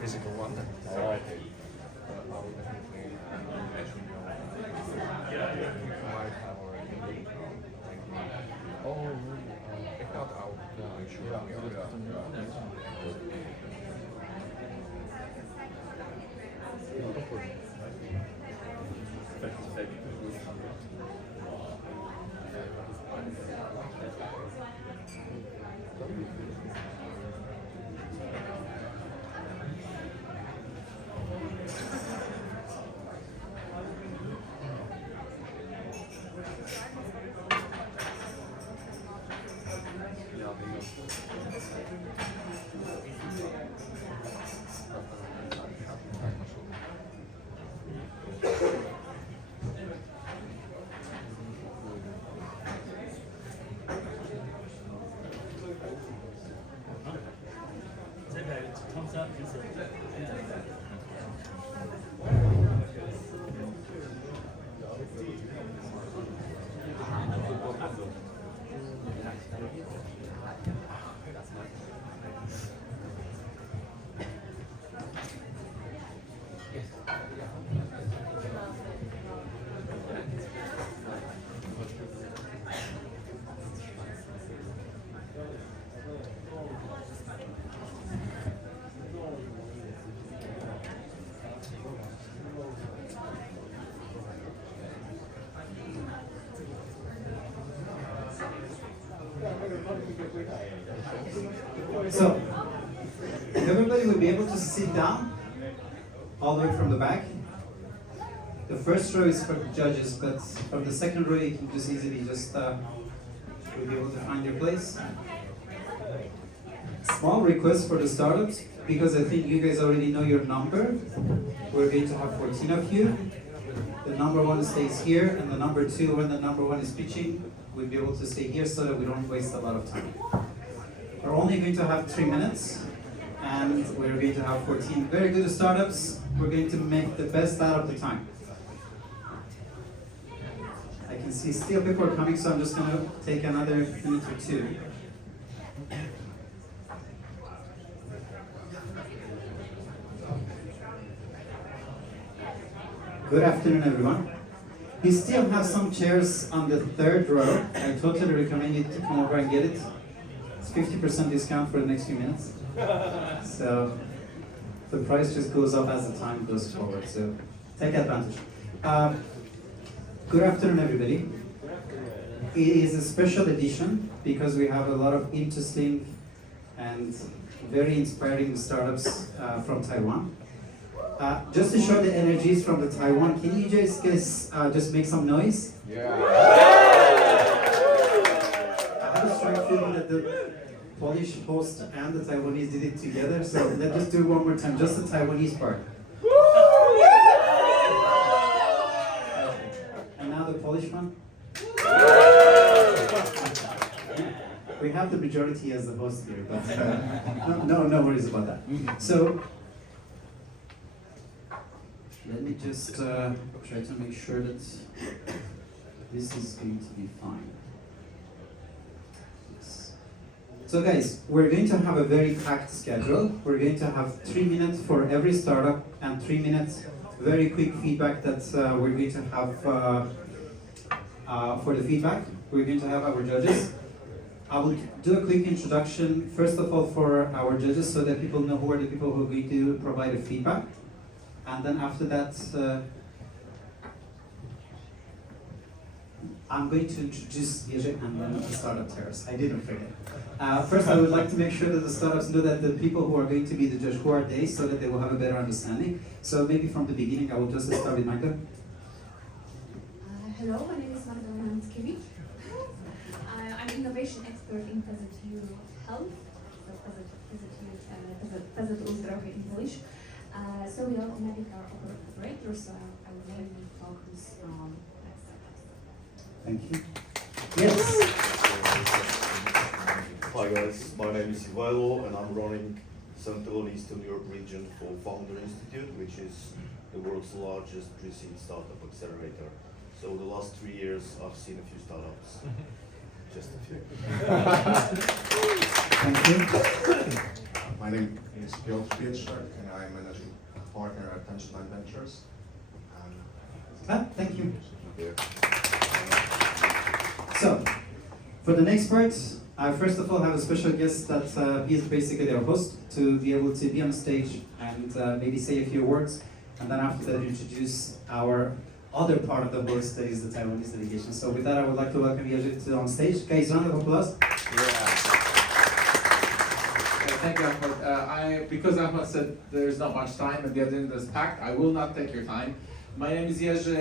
Physical one. Oh, ik had oud. Ja, ik shoot out. So, everybody will be able to sit down all the way from the back. The first row is for the judges, but from the second row you can just easily will be able to find your place. Small request for the startups, because I think you guys already know your number. We're going to have 14 of you. The number one stays here, and the number two, when the number one is pitching, we'll be able to stay here so that we don't waste a lot of time. We're only going to have 3 minutes, and we're going to have 14 very good startups. We're going to make the best out of the time. I can see still people are coming, so I'm just going to take another minute or two. Good afternoon, everyone. We still have some chairs on the third row. I totally recommend you to come over and get it. It's 50% discount for the next few minutes. So the price just goes up as the time goes forward, so take advantage. Good afternoon, everybody. It is a special edition because we have a lot of interesting and very inspiring startups from Taiwan. Just to show the energies from the Taiwan, can you guys just make some noise? Yeah. I have a strong feeling that the Polish host and the Taiwanese did it together, so let's just do it one more time, just the Taiwanese part. And now the Polish one. We have the majority as the host here, but no worries about that. So, let me just try to make sure that this is going to be fine. Yes. So guys, we're going to have a very packed schedule. We're going to have 3 minutes for every startup and 3 minutes very quick feedback that we're going to have for the feedback. We're going to have our judges. I will do a quick introduction, first of all, for our judges so that people know who are the people who are going to provide a feedback. And then after that, I'm going to introduce Jerzy and then the startup terrace. I didn't forget. First, I would like to make sure that the startups know that the people who are going to be the judge, who are they, so that they will have a better understanding. So maybe from the beginning, I will just start with Magda. Hello, my name is Magda. I'm innovation expert in PZU Health, so PZU Zdrowie in Polish. So we are medical operators, so I will mainly focus on that. Thank you. Yes. Hi guys, my name is Ivalo and I'm running Central and Eastern Europe region for Founder Institute, which is the world's largest pre-seed startup accelerator. So the last 3 years, I've seen a few startups. Just a few. Thank you. My name is Piraiee, and I'm managing partner at Chmielna Ventures. Thank you. So, for the next part, I first of all have a special guest that he is basically their host to be able to be on stage and maybe say a few words, and then after that introduce our other part of the host, that is the Taiwanese delegation. So with that, I would like to welcome Jerzy to on stage. Guys, round of applause. Thank you, Ahmad. Because Ahmad said there's not much time and the agenda is packed, I will not take your time. My name is Jerzy,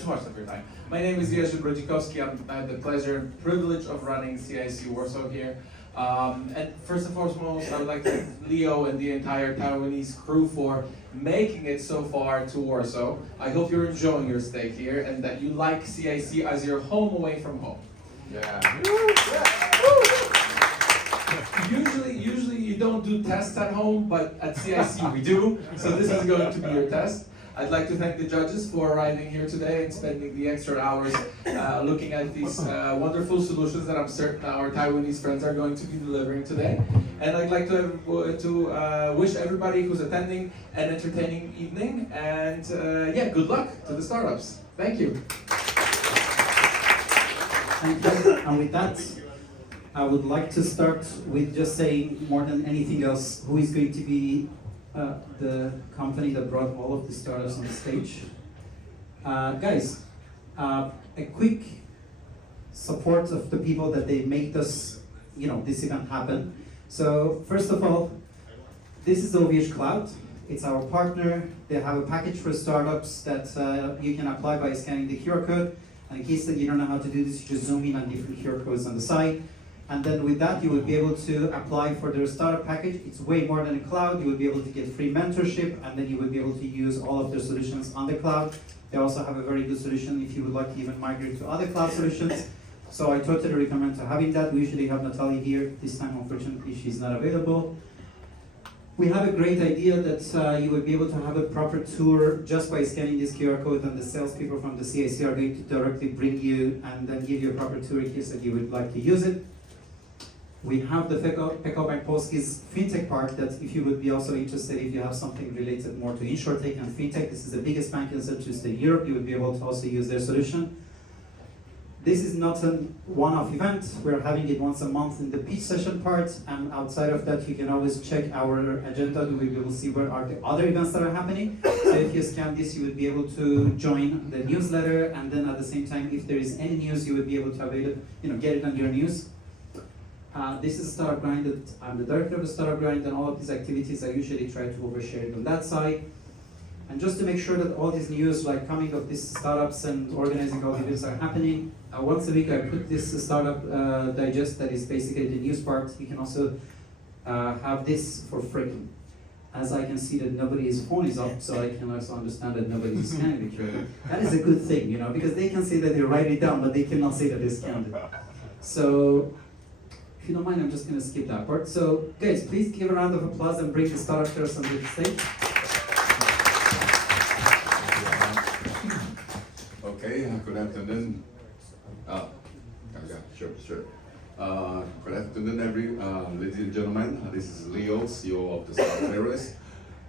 too much of your time. My name is Jerzy Brodzikowski. I have the pleasure and privilege of running CIC Warsaw here. And first and foremost, I would like to thank Leo and the entire Taiwanese crew for making it so far to Warsaw. I hope you're enjoying your stay here and that you like CIC as your home away from home. Usually you don't do tests at home, but at CIC we do. So this is going to be your test. I'd like to thank the judges for arriving here today and spending the extra hours looking at these wonderful solutions that I'm certain our Taiwanese friends are going to be delivering today. And I'd like to wish everybody who's attending an entertaining evening, and yeah, good luck to the startups. Thank you. Thank you. And with that, I would like to start with just saying, more than anything else, who is going to be the company that brought all of the startups on the stage. Guys, a quick support of the people that they made us, this event happen. So first of all, this is the OVH Cloud. It's our partner. They have a package for startups that you can apply by scanning the QR code. And in case that you don't know how to do this, you just zoom in on different QR codes on the side. And then with that, you will be able to apply for their startup package. It's way more than a cloud. You will be able to get free mentorship, and then you will be able to use all of their solutions on the cloud. They also have a very good solution if you would like to even migrate to other cloud solutions. So I totally recommend to having that. We usually have Natalie here. This time, unfortunately, she's not available. We have a great idea that you will be able to have a proper tour just by scanning this QR code, and the salespeople from the CIC are going to directly bring you and then give you a proper tour in case that you would like to use it. We have the PKO Bank Polski's fintech part that if you would be also interested, if you have something related more to insurtech and fintech, this is the biggest bank in Central Eastern Europe, you would be able to also use their solution. This is not a one-off event. We're having it once a month in the pitch session part, and outside of that, you can always check our agenda. We will see where are the other events that are happening. So if you scan this, you would be able to join the newsletter, and then at the same time, if there is any news, you would be able to get it on your news. This is a startup grind that I'm the director of the startup grind, and all of these activities I usually try to overshare it on that side. And just to make sure that all these news like coming of these startups and organizing all the events are happening, once a week I put this startup digest that is basically the news part. You can also have this for free. As I can see that nobody's phone is up, so I can also understand that nobody's scanning the QR. That is a good thing, because they can say that they write it down, but they cannot say that they scanned it. So, if you don't mind, I'm just going to skip that part. So, guys, please give a round of applause and bring the startup person to the stage. Okay, good afternoon. Sure. Good afternoon, ladies and gentlemen. This is Leo, CEO of the Piraiee.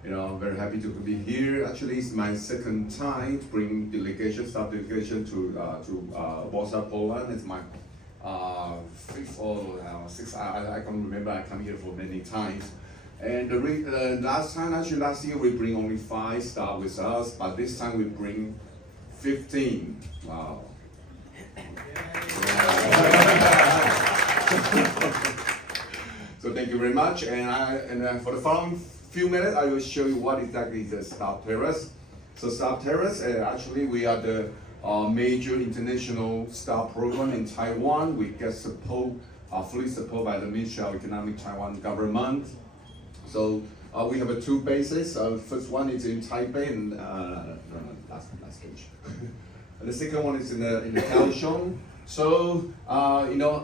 I'm very happy to be here. Actually, it's my second time to bring staff delegation to Warsaw, Poland. It's my fifth or sixth. I can't remember. I come here for many times. And last year we bring only 5 staff with us, but this time we bring 15. Wow. So thank you very much. And for the following few minutes, I will show you what exactly is Staff Piraiee. So Staff Piraiee, actually we are the major international staff program in Taiwan. We get support, fully support by the Ministry of Economic Taiwan government. So we have 2 bases. First one is in Taipei, and last page. And the second one is in the Kaohsiung. So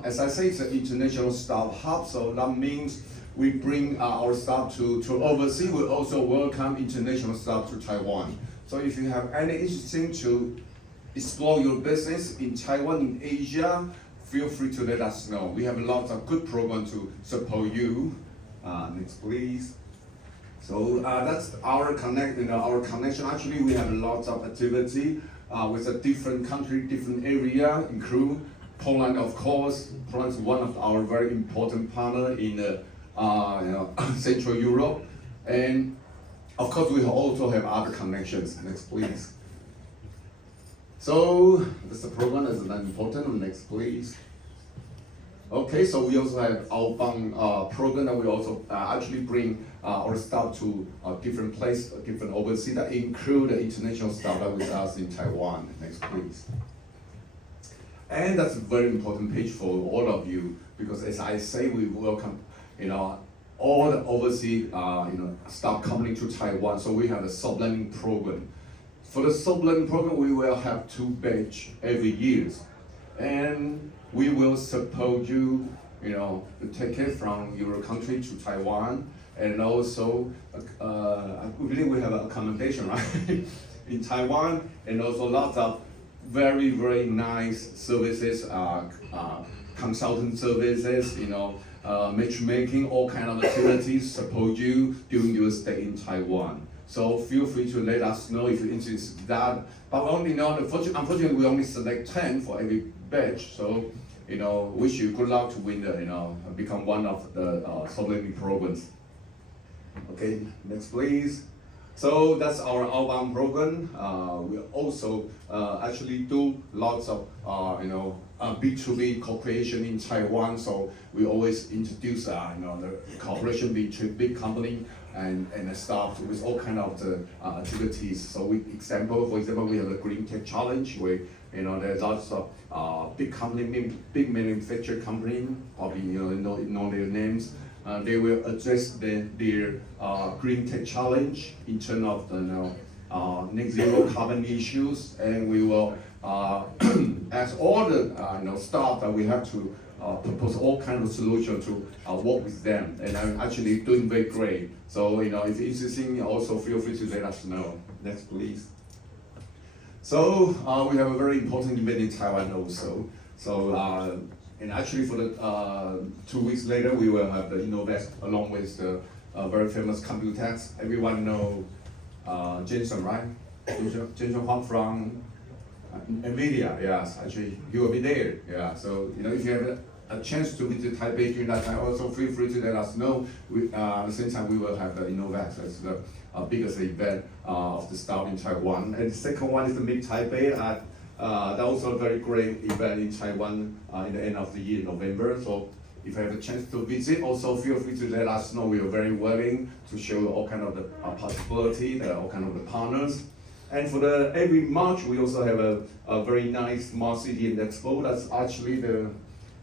as I say, it's an international staff hub. So that means we bring our staff to overseas. We also welcome international staff to Taiwan. So if you have any interesting to explore your business in Taiwan, in Asia, feel free to let us know. We have lots of good programs to support you. Next, please. So that's our our connection. Actually, we have lots of activity with a different country, different area, include Poland, of course. Poland is one of our very important partner in Central Europe, and of course we also have other connections. Next, please. So this program is not important. Next, please. Okay, so we also have outbound program that we also actually bring our staff to different places, different overseas that include the international staff that with us in Taiwan. Next, please. And that's a very important page for all of you because, as I say, we welcome all the overseas staff coming to Taiwan. So we have a sub-learning program. For the sub-learning program, we will have 2 batch every year, and we will support you, to take it from your country to Taiwan, and also, I believe we have an accommodation, right, in Taiwan, and also lots of very, very nice services, consultant services, matchmaking, all kind of activities support you during your stay in Taiwan. So feel free to let us know if you're interested in that. But unfortunately, we only select 10 for every batch. So, wish you good luck to win become one of the sub-learning programs. Okay, next please. So that's our outbound program. We also actually do lots of B2B cooperation in Taiwan. So we always introduce the cooperation between big company and the staff with all kind of the activities. So for example, we have the Green Tech Challenge where there's lots of big company, big manufacturer company, probably know their names. They will address their Green Tech Challenge in terms of the net zero carbon issues, and we will ask all the staff that we have to propose all kinds of solutions to work with them, and I'm actually doing very great. So if you're interested, also feel free to let us know. Next, please. So we have a very important event in Taiwan also. So and actually for the 2 weeks later, we will have the Innovest along with the very famous Computex. Everyone know Jensen, right? Jensen Huang from NVIDIA. Yes, actually he will be there. Yeah. So if you have a chance to visit Taipei during that time, also feel free to let us know. At the same time, we will have the Innovest as the biggest event of the staff in Taiwan. And the second one is the Meet Taipei. That was a very great event in Taiwan in the end of the year, November. So if you have a chance to visit, also feel free to let us know. We are very willing to show you all kind of the possibility, all kind of the partners. And for every March, we also have a very nice Smart City Expo. That's actually the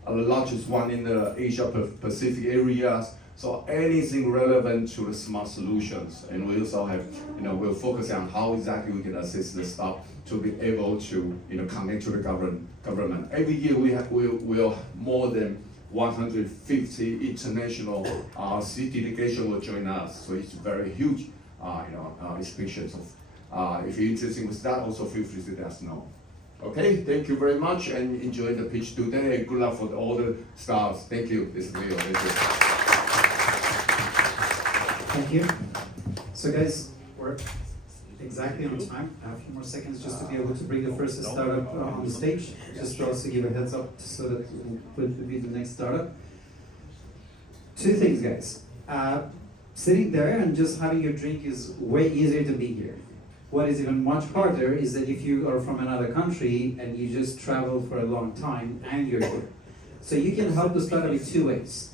largest one in the Asia Pacific areas. So anything relevant to the smart solutions, and we also have, we'll focus on how exactly we can assist the staff to be able to, connect to the government. Every year we'll more than 150 international city delegation will join us. So it's very huge, expectations of. If you're interested with that, also feel free to let us know. Okay, thank you very much and enjoy the pitch today. Good luck for all the stars. Thank you. This is Leo. Thank you. So guys, we're exactly on time. I have a few more seconds just to be able to bring the first startup on the stage. Just to also give a heads up so that will be the next startup. 2 things, guys. Sitting there and just having your drink is way easier to be here. What is even much harder is that if you are from another country and you just travel for a long time and you're here. So you can help the startup in 2 ways.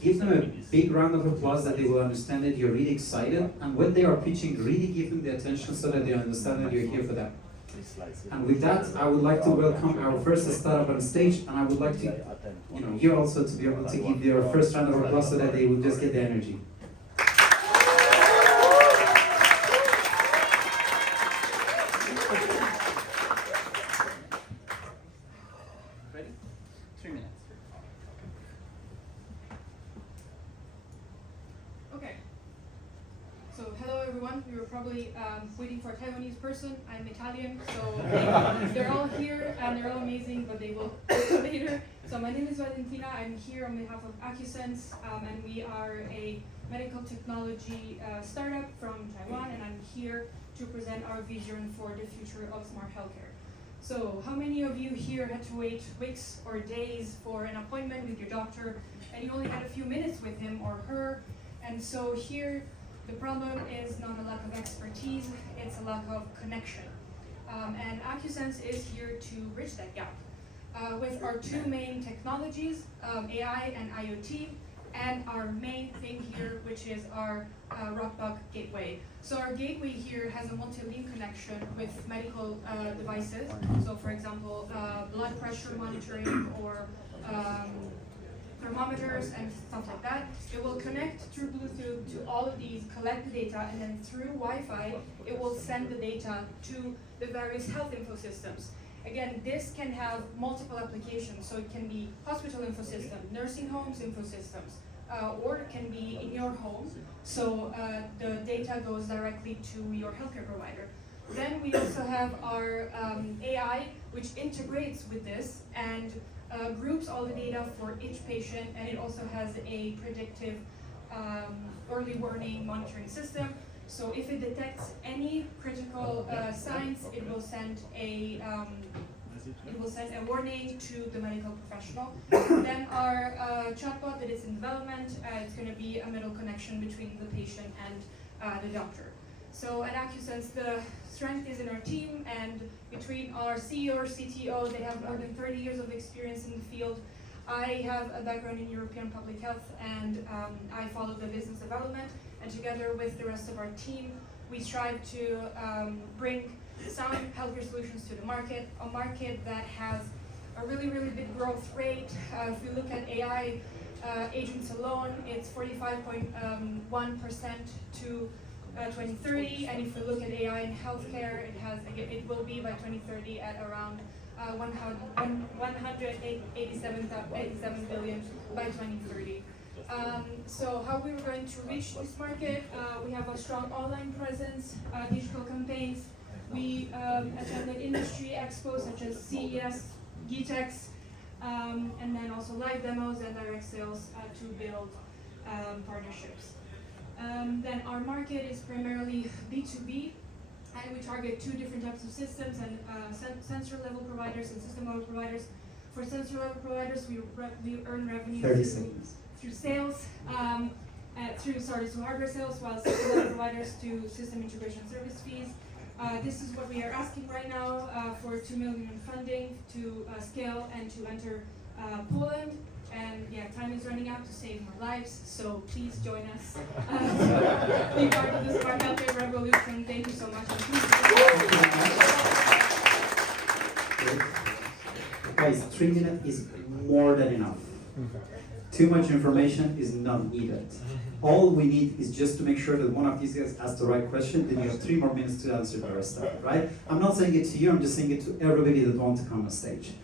Give them a big round of applause that they will understand that you're really excited, and when they are pitching, really give them the attention so that they understand that you're here for them. And with that, I would like to welcome our first startup on stage, and I would like to, you also to be able to give their first round of applause so that they will just get the energy. Ready? 3 minutes. Okay. So hello everyone. We're probably waiting for a Taiwanese person. I'm Italian, so they're all here and they're all amazing, but they will later. So my name is Valentina. I'm here on behalf of AccuSense, and we are a medical technology startup from Taiwan, and I'm here to present our vision for the future of smart healthcare. So how many of you here had to wait weeks or days for an appointment with your doctor, and you only had a few minutes with him or her? And so here, the problem is not a lack of expertise, it's a lack of connection. And AccuSense is here to bridge that gap with our two main technologies, AI and IoT, and our main thing here, which is our Rockbug gateway. So our gateway here has a multi-link connection with medical devices. So for example, blood pressure monitoring or thermometers and stuff like that. It will connect through Bluetooth to all of these, collect the data, and then through Wi-Fi, it will send the data to the various health info systems. Again, this can have multiple applications, so it can be hospital info system, nursing homes info systems, or it can be in your home, so the data goes directly to your healthcare provider. Then we also have our AI, which integrates with this and groups all the data for each patient, and it also has a predictive early warning monitoring system. So if it detects any critical signs, it will send a warning to the medical professional. Then our chatbot that is in development, it's going to be a middle connection between the patient and the doctor. So at AccuSense, the strength is in our team, and between our CEO or CTO, they have more than 30 years of experience in the field. I have a background in European public health, and I follow the business development, and together with the rest of our team, we strive to bring sound healthcare solutions to the market, a market that has a really, really big growth rate. If you look at AI agents alone, it's 45.1% to 2030, and if we look at AI in healthcare, it will be by 2030 at around 187 billion by 2030. So how we were going to reach this market, we have a strong online presence, digital campaigns. We attended industry expos such as CES, GTEx, and then also live demos and direct sales to build partnerships. Then our market is primarily B2B, and we target two different types of systems and sensor level providers and system level providers. For sensor level providers, we earn revenue through sales, through hardware sales, while system level providers to system integration service fees. This is what we are asking right now for 2 million in funding to scale and to enter Poland. And yeah, time is running out to save more lives, so please join us. Be part of the smart healthcare revolution. Thank you so much. Guys, 3 minutes is more than enough. Too much information is not needed. All we need is just to make sure that one of these guys asks the right question, then you have 3 more minutes to answer the rest of it, right? I'm not saying it to you, I'm just saying it to everybody that wants to come on stage.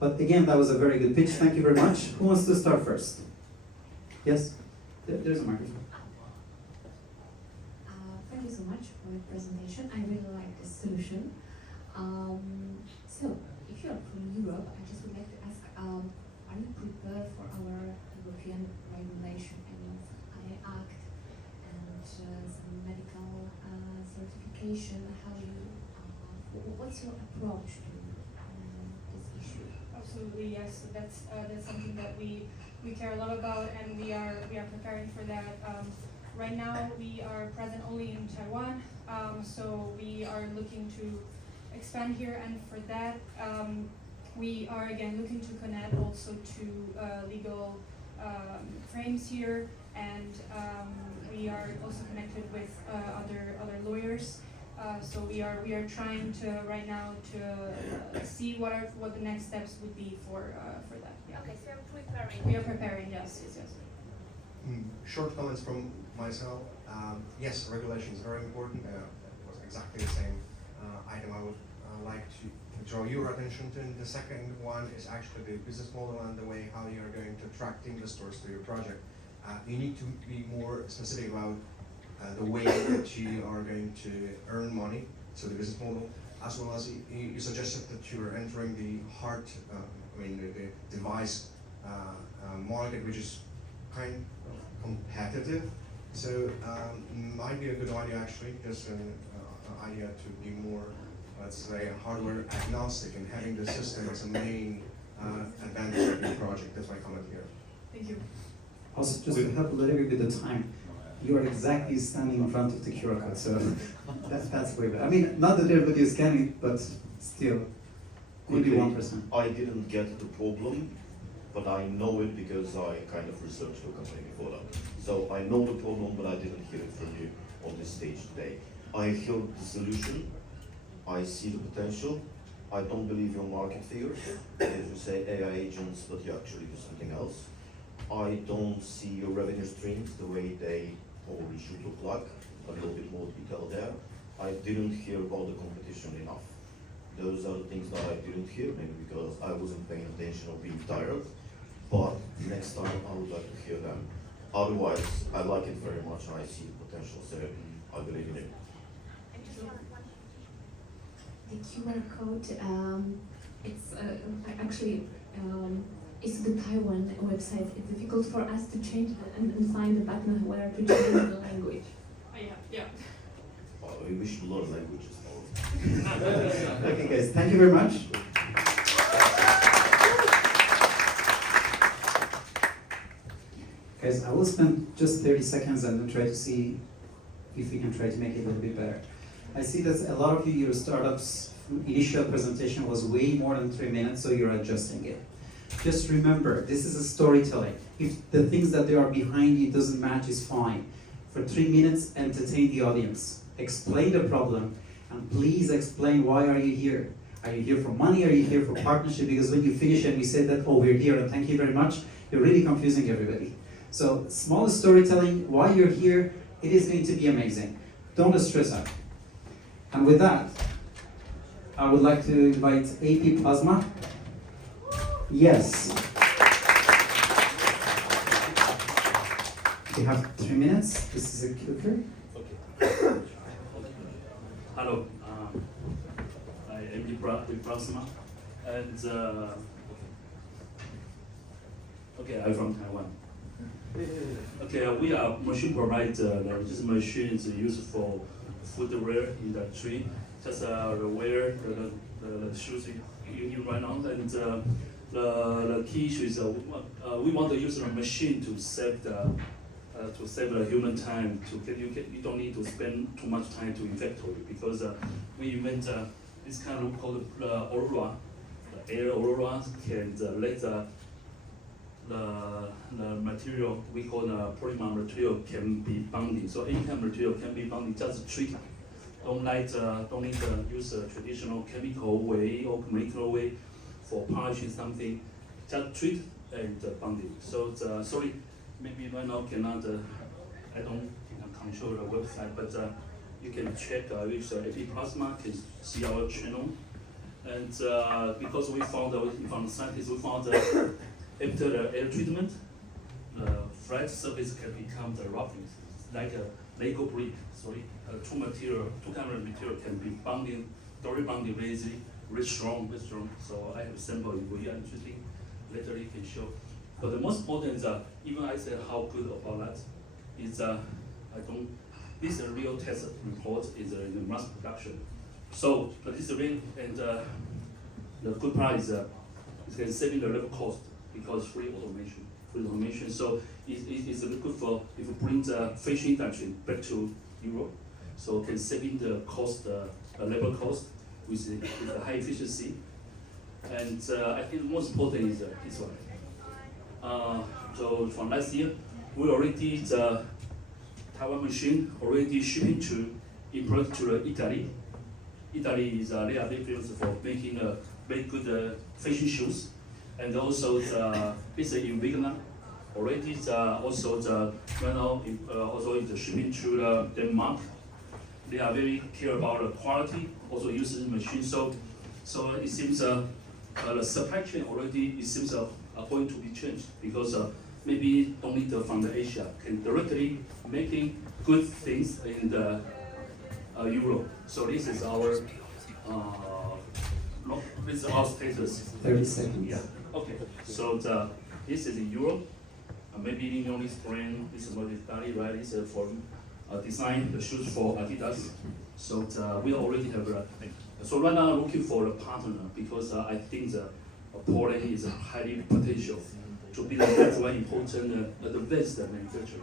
But again, that was a very good pitch. Thank you very much. Who wants to start first? Yes? There's a microphone. Thank you so much for the presentation. I really like this solution. So, if you're from Europe, I just would like to ask, are you prepared for our European regulation, Act and some medical certification? What's your approach to this issue? Absolutely, yes. That's something that we care a lot about, and we are preparing for that. Right now, we are present only in Taiwan, so we are looking to expand here, and for that, we are again looking to connect also to legal frames here, and we are also connected with other lawyers. So we are trying to right now to see what the next steps would be for that. Yeah. Okay, so you're preparing. We are preparing. Yes. Short comments from myself. Yes, regulation is very important. It was exactly the same item I would like to draw your attention to. And the second one is actually the business model and the way how you're going to attract investors to your project. You need to be more specific about the way that you are going to earn money, so the business model, as well as you suggested that you were entering the the device market, which is kind of competitive. So might be a good idea actually, just an idea to be more, let's say, hardware agnostic and having the system as a main advantage of your project. That's my comment here. Thank you. Also, just to help a little bit with the time, you are exactly standing in front of the QR code, so that's way better. I mean, not that everybody is scanning it, but still, maybe Quickly, 1%. I didn't get the problem, but I know it because I kind of researched the company before that. So I know the problem, but I didn't hear it from you on this stage today. I heard the solution, I see the potential. I don't believe your market figures, as you say AI agents, but you actually do something else. I don't see your revenue streams the way they probably should look like, a little bit more detail there. I didn't hear about the competition enough. Those are the things that I didn't hear, maybe because I wasn't paying attention or being tired, but next time I would like to hear them. Otherwise, I like it very much and I see the potential, so I believe in it. The QR code, it's actually it's the Taiwan website. It's difficult for us to change and find the button where to change the language. Yeah. We wish to learn languages more. Okay, guys, thank you very much. Guys, I will spend just 30 seconds and then try to see if we can try to make it a little bit better. I see that a lot of you, your startups initial presentation was way more than 3 minutes, so you're adjusting it. Just remember, this is a storytelling. If the things that they are behind you doesn't match, it's fine. For 3 minutes, entertain the audience. Explain the problem, and please explain why are you here. Are you here for money? Are you here for partnership? Because when you finish and we say that, oh, we're here and thank you very much, you're really confusing everybody. So small storytelling, why you're here, it is going to be amazing. Don't stress out. And with that, I would like to invite AP Plasma. Yes. We have 3 minutes. This is a clicker. Hello, I am Plasma, and okay, I'm from Taiwan. Okay, we are machine provider. This machine is used for footwear industry, just the wear, the shoes you right now, and the key issue is we want to use the machine to save the human time. You don't need to spend too much time to inventory, because we invent this kind of called Aurora. The air Aurora can let the material we call the polymer material can be bonding. So any kind of material can be bonding. Just treat. Don't need to use a traditional chemical way or molecular way for polishing something. Just treat and bonding. So sorry, maybe right now cannot. I don't control the website, but you can check with AP Plasma, can see our channel. And because we found from the scientists, we found that after the air treatment, the flat surface can become the roughness, like a Lego brick. Sorry, two kind of material can be bonding, double bonding very easily, very strong. So I have a sample if you are interested. Later you can show. But the most important is even I said how good about that is this is a real test report is in the mass production. So but this is real, and the good part is it's saving the labor cost because free automation. So it's good for if you bring the fashion industry back to Europe, so can saving the cost, labor cost with the high efficiency. And I think the most important is this one. So from last year, we already the Taiwan machine already shipping to import to Italy. Italy is they are very famous for making very good fashion shoes, and also it's in Vietnam. Already also right now also is shipping to Denmark. They are very care about the quality, also using the machine. So it seems the supply chain already it seems going to be changed because maybe don't need from the Asia, can directly making good things in the Europe. So this is our this is our status. 30 seconds. Yeah. Okay. So this is in Europe. Maybe in only brand. This is what is study, right? This is for design the shoes for Adidas. So we already have a. So right now looking for a partner because I think Poland is highly potential to be the next one important advanced manufacturing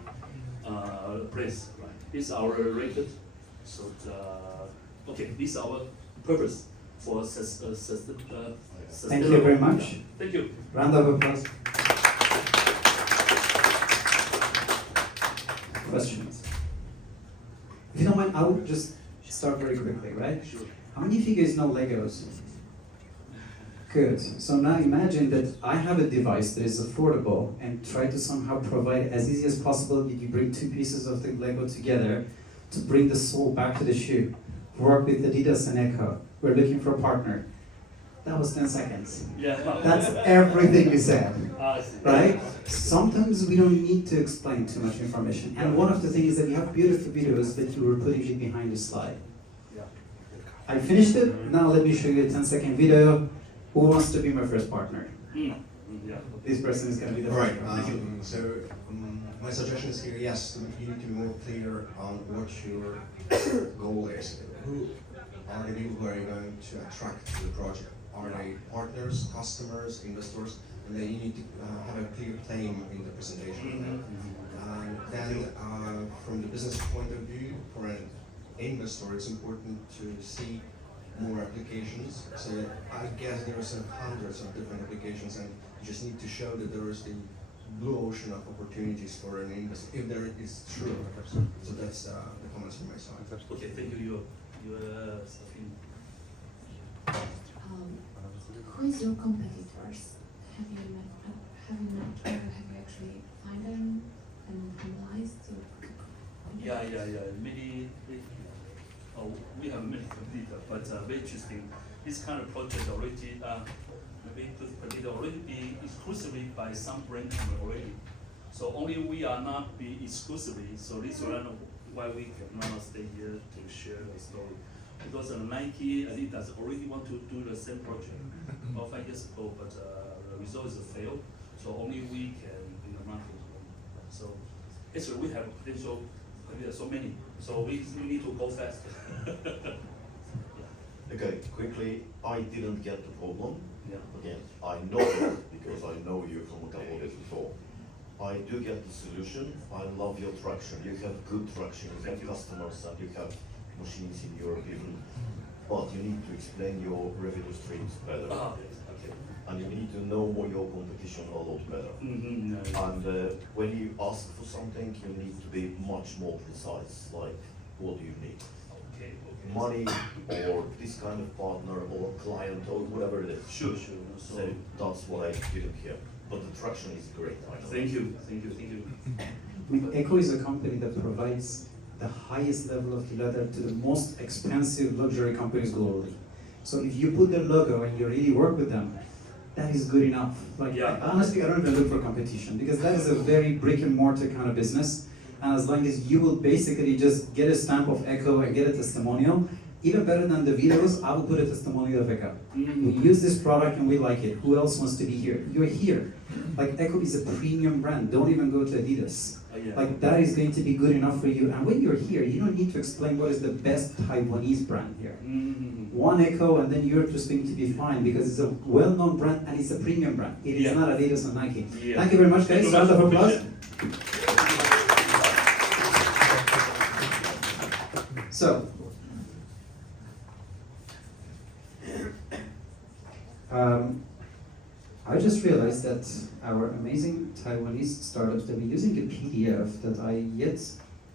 place. Right. This is our record. So okay, this is our purpose for Thank you very much. Thank you. Round of applause. Questions? If you don't mind, I will just start very quickly, right? Sure. How many of you guys know Legos? Good. So now imagine that I have a device that is affordable and try to somehow provide as easy as possible that you bring two pieces of the Lego together to bring the soul back to the shoe. Work with Adidas and Echo. We're looking for a partner. That was 10 seconds. Yeah. That's everything we said, I see. right? Sometimes we don't need to explain too much information. And one of the things is that you have beautiful videos that you were putting it behind the slide. Yeah. I finished it. Now let me show you a 10-second video. Who wants to be my first partner? Yeah. This person is going to be the All right. first one. So my suggestion is here. Yes, you need to be more clear on what your goal is. Who are the people who are you going to attract to the project? Are they partners, customers, investors? And then you need to have a clear claim in the presentation. And then, from the business point of view, for an investor, it's important to see more applications. So I guess there are some hundreds of different applications, and you just need to show that there is the blue ocean of opportunities for an investor, if there is true. So that's the comments from my side. Okay, thank you. Sophie. Who is your competitors? Have you met or have you actually find them and analyzed your Yeah. Many. We have many competitors, but very interesting. This kind of project already, maybe could already be exclusively by some brand already. So only we are not be exclusively. So this is why we cannot stay here to share the story. Because Nike, Adidas already want to do the same project 5 years ago, but the result is a fail. So only we can in the market. So actually we have potential. So many. So we need to go fast. Okay, quickly, I didn't get the problem. Yeah. Again, I know it because I know you from a couple of days before. I do get the solution. I love your traction. You have good traction. You have customers and you have machines in Europe even. But you need to explain your revenue streams better. Okay. And you need to know more your competition a lot better. And when you ask for something, you need to be much more precise. Like, what do you need? Okay. Money, or this kind of partner, or client, or whatever it is. Sure. So that's what I didn't hear. But the traction is great. I know. Thank you. I mean, Echo is a company that provides the highest level of leather to the most expensive luxury companies globally. So if you put their logo and you really work with them, that is good enough. Like, Yeah. honestly, I don't even look for competition because that is a very brick and mortar kind of business. And as long as you will basically just get a stamp of Echo and get a testimonial, even better than the videos, I will put a testimonial of Echo. We use this product and we like it. Who else wants to be here? You're here. Like, Echo is a premium brand. Don't even go to Adidas. Yeah. Like, that is going to be good enough for you. And when you're here, you don't need to explain what is the best Taiwanese brand here. One Echo and then you're just going to be fine because it's a well-known brand and it's a premium brand. It is not Adidas and Nike. Yeah. Thank you very much, guys. Round of applause. So, I just realized that our amazing Taiwanese startups that we're using a PDF that I yet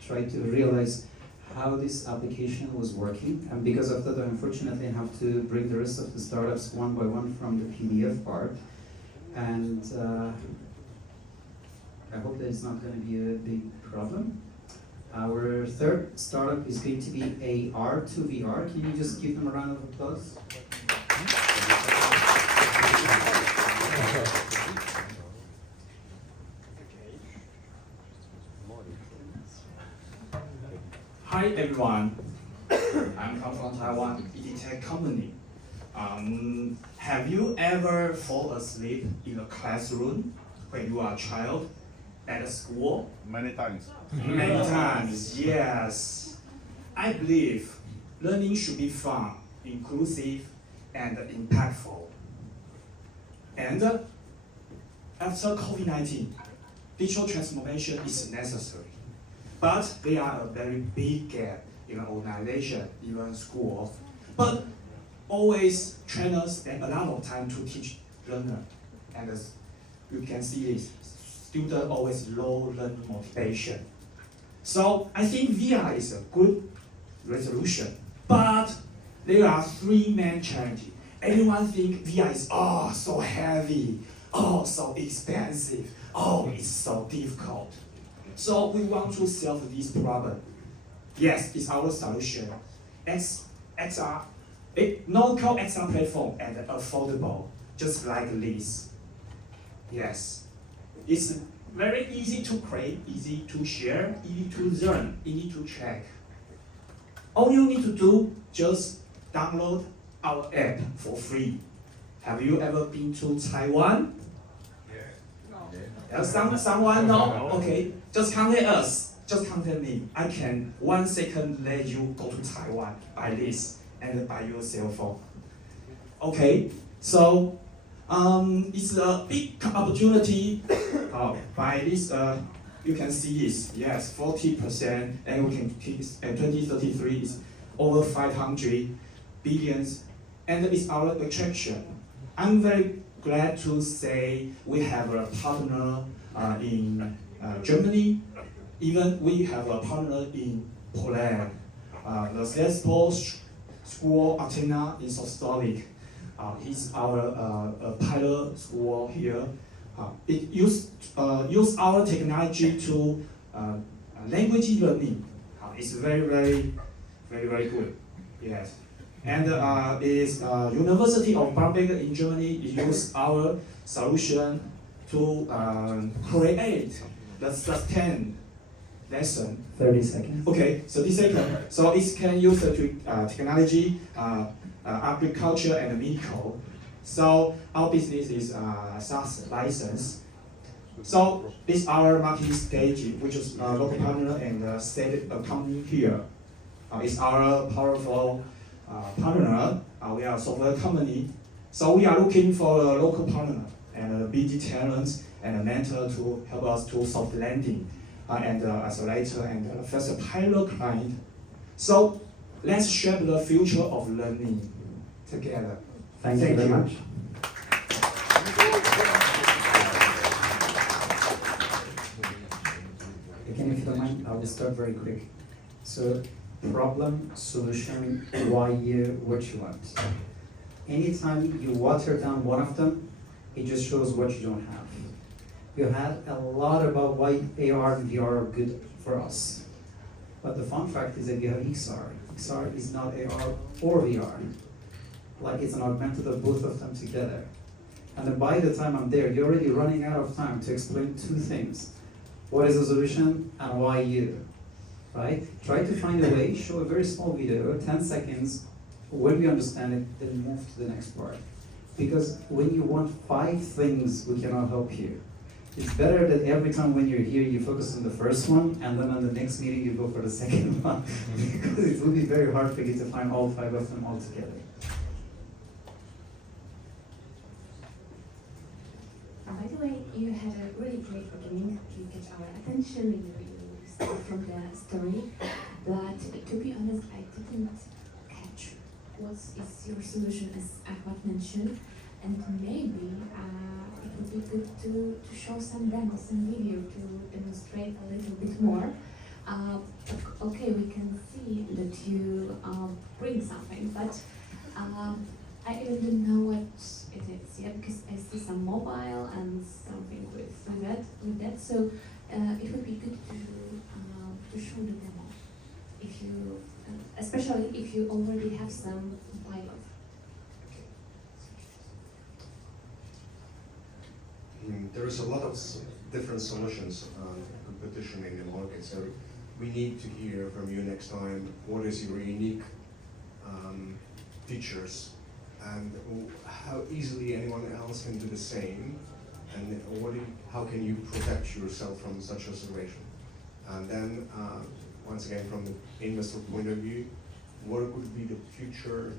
tried to realize how this application was working, and because of that I unfortunately have to bring the rest of the startups one by one from the PDF part, and I hope that it's not going to be a big problem. Our third startup is going to be AR to VR. Can you just give them a round of applause? Hi everyone, I'm come from Taiwan, EdTech company. Have you ever fall asleep in a classroom when you are a child at a school? Many times. Many times, yes. I believe learning should be fun, inclusive, and impactful. And after COVID-19, digital transformation is necessary. But there are a very big gap in an organization, even school. But always trainers spend a lot of time to teach learner. And as you can see this, student always low learning motivation. So I think VR is a good resolution, but there are three main challenges. Everyone think VR is so heavy, so expensive, it's so difficult. So we want to solve this problem. Yes, it's our solution. XR, no-code XR platform and affordable, just like this. Yes, it's very easy to create, easy to share, easy to learn, easy to check. All you need to do, just download our app for free. Have you ever been to Taiwan? Someone know? Okay, just contact us. Just contact me. I can 1 second let you go to Taiwan by this and by your cell phone. Okay, so it's a big opportunity. By this, you can see this. Yes, 40%, and we can keep 2033 is over 500 billions, and it's our attraction. I'm very glad to say we have a partner in Germany. Even we have a partner in Poland. The Salesforce School Athena in Sostovik. It's our pilot school here. It use our technology to language learning. It's very good. Yes. And is University of Bamberg in Germany use our solution to create the sustain lesson. 30 seconds. Okay, so this second, so it can use the technology, agriculture and medical. So our business is SaaS license. So this is our market stage, which is local partner and state company here. It's our powerful partner. We are a software company. So we are looking for a local partner and a BD talent and a mentor to help us to soft landing and accelerator and first a pilot client. So let's shape the future of learning together. Thank you very much. Again, if you don't mind, I will start very quick. So, problem, solution, why you, what you want. Anytime you water down one of them, it just shows what you don't have. You had a lot about why AR and VR are good for us. But the fun fact is that you have XR. XR is not AR or VR. Like it's an augmented of both of them together. And then by the time I'm there, you're already running out of time to explain two things. What is the solution and why you, right? Try to find a way, show a very small video, 10 seconds. When we understand it, then move to the next part. Because when you want 5 things, we cannot help you. It's better that every time when you're here, you focus on the first one, and then on the next meeting, you go for the second one. Because it will be very hard for you to find all 5 of them all together. By the way, you had a really great beginning. You get our attention. You start from the story, but to be honest, I didn't catch what is your solution, as Ahmad mentioned, and maybe it would be good to show some demos, some video to demonstrate a little bit more. Okay, we can see that you bring something, but I even don't know what it is yet, because I see some mobile and something with that. So it would be good to show the demo, if you, especially if you already have some pilot. There is a lot of different solutions competition in the market. So we need to hear from you next time. What is your unique features, and how easily anyone else can do the same, and how can you protect yourself from such a situation? And then, once again, from the investor point of view, what would be the future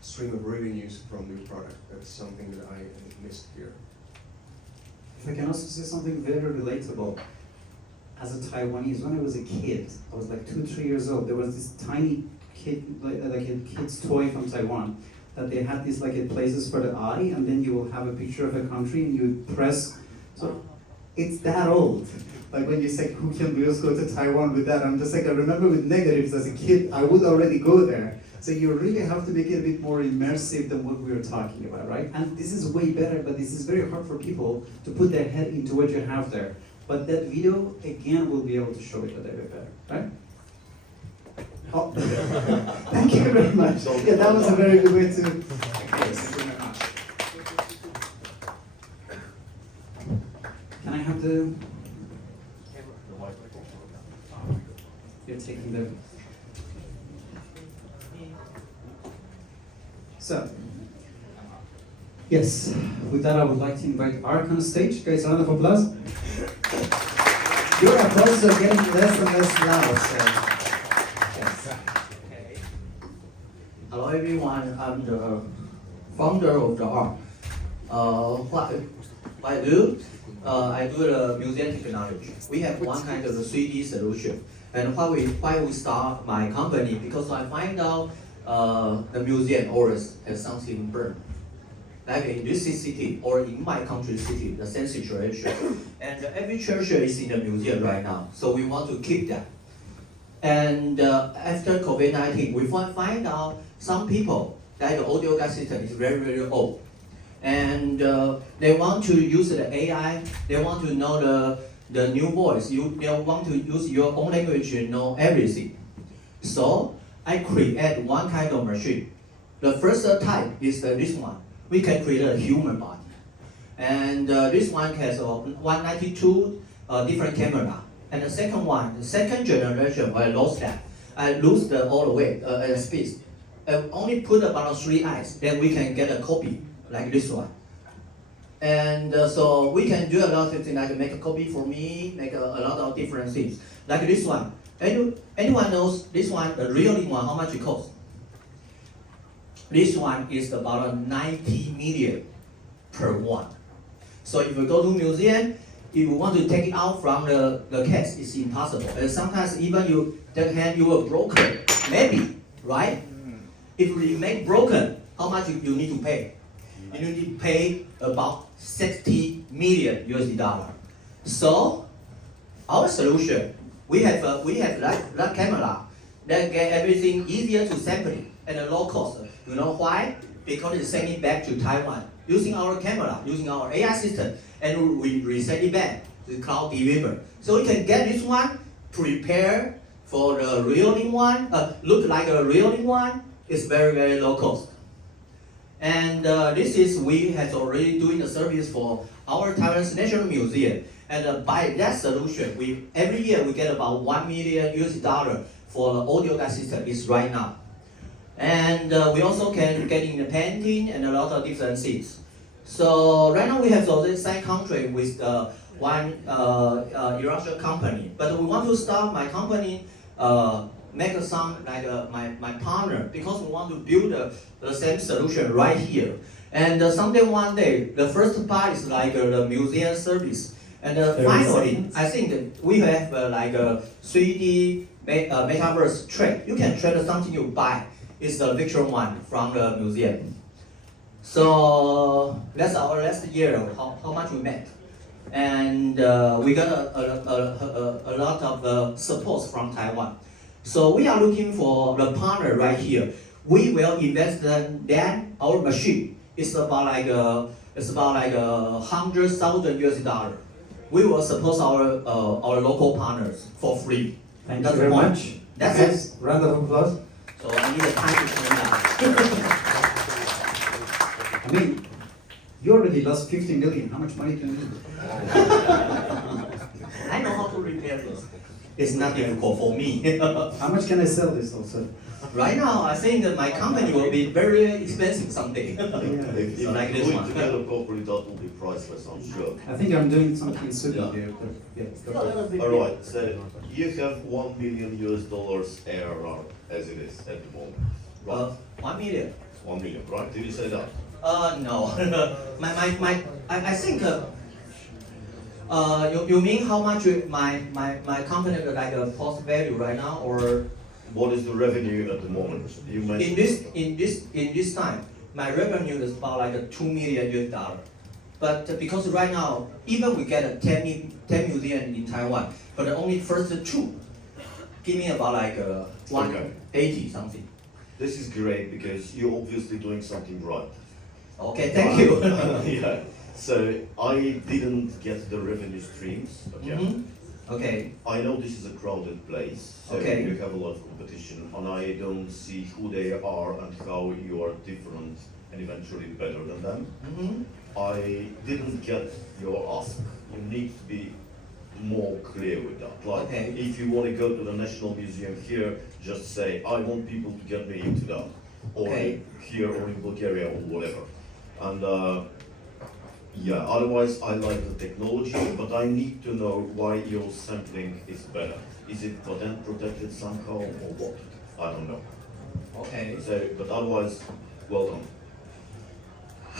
stream of revenues from the product? That's something that I missed here. If I can also say something very relatable. As a Taiwanese, when I was a kid, I was like 2-3 years old, there was this tiny kid, like a kid's toy from Taiwan, that they had these like places for the eye, and then you will have a picture of a country and you press. So it's that old. Like when you say, who can just go to Taiwan with that? I'm just like, I remember with negatives as a kid, I would already go there. So you really have to make it a bit more immersive than what we were talking about, right? And this is way better, but this is very hard for people to put their head into what you have there. But that video, again, will be able to show it a little bit better, right? Oh, thank you very much. Yeah, that was a very good way to... Thank you very much. Can I have the... You're taking the... So, yes, with that I would like to invite Ark on stage. Guys, a round of applause. Your applause are getting less and less loud, so... Yes. Hello everyone, I'm the founder of the art. What I do? I do the museum technology. We have one kind of a 3D solution. And why we start my company? Because I find out the museum always has something burned. Like in this city or in my country city, the same situation. And every treasure is in the museum right now. So we want to keep that. And after COVID-19, we find out some people that the audio guide system is very, very old. And they want to use the AI, they want to know the new voice, they want to use your own language to know everything. So I create one kind of machine. The first type is this one. We can create a human body. And this one has 192 different camera. And the second one, the second generation, I lost that. I lose all the way speed. Only put about 3 eyes, then we can get a copy like this one. And so we can do a lot of things like make a copy for me, make a lot of different things. Like this one. Anyone knows this one, the real one, how much it costs? This one is about 90 million per one. So if you go to museum, if you want to take it out from the case, it's impossible. And sometimes even that hand you are broken, maybe, right? If you remain broken, how much you need to pay? You need to pay about 60 million USD. So our solution, we have that camera that get everything easier to sampling and a low cost. You know why? Because it's sending back to Taiwan using our camera, using our AI system, and we resend it back to cloud deliver. So you can get this one, prepare for the real one, look like a real one. It's very, very low cost. And this is, we have already doing the service for our Taiwanese National Museum. And by that solution, every year we get about $1 million USD for the audio guide system is right now. And we also can get in the painting and a lot of different things. So right now we have already signed contract with one Russian company. But we want to start my company, make some like my partner, because we want to build the same solution right here. And someday one day, the first part is like the museum service. And finally, I think that we have like a 3D metaverse trade. You can trade something you buy. It's the virtual one from the museum. So that's our last year, how much we made. And we got a lot of support from Taiwan. So we are looking for the partner right here. We will invest then our machine is about like 100,000 USD. We will support our local partners for free. Thank you very much. That's it. Round of applause. So I need a time to turn down. I mean, you already lost 50 million. How much money do you need? I know how to repair this. It's not difficult for me. How much can I sell this also? Right now, I think that my company will be very expensive someday. If So like you this do it one. together properly, that will be priceless, I'm sure. I think I'm doing something super Yeah. here, but yeah. Still a little bit. All right, so you have $1 million ARR as it is at the moment, right? 1 million. 1 million, right? Did you say that? No. I think, you mean how much my company like post value right now, or What is the revenue at the moment? You mentioned. in this time, my revenue is about like $2 million. But because right now, even we get a 10 million in Taiwan, but only first two give me about like 180 something. This is great because you're obviously doing something right. Okay, thank you. Yeah. So I didn't get the revenue streams. Okay. Mhm. Okay. I know this is a crowded place, so Okay. you have a lot of competition, and I don't see who they are and how you are different and eventually better than them. Mhm. I didn't get your ask. You need to be more clear with that. Like, Okay. if you want to go to the National Museum here, just say, I want people to get me into that. Or Okay. here or in Bulgaria or whatever. And yeah, otherwise I like the technology, but I need to know why your sampling is better. Is it patent protected somehow or what? I don't know. Okay. So, but otherwise, well done.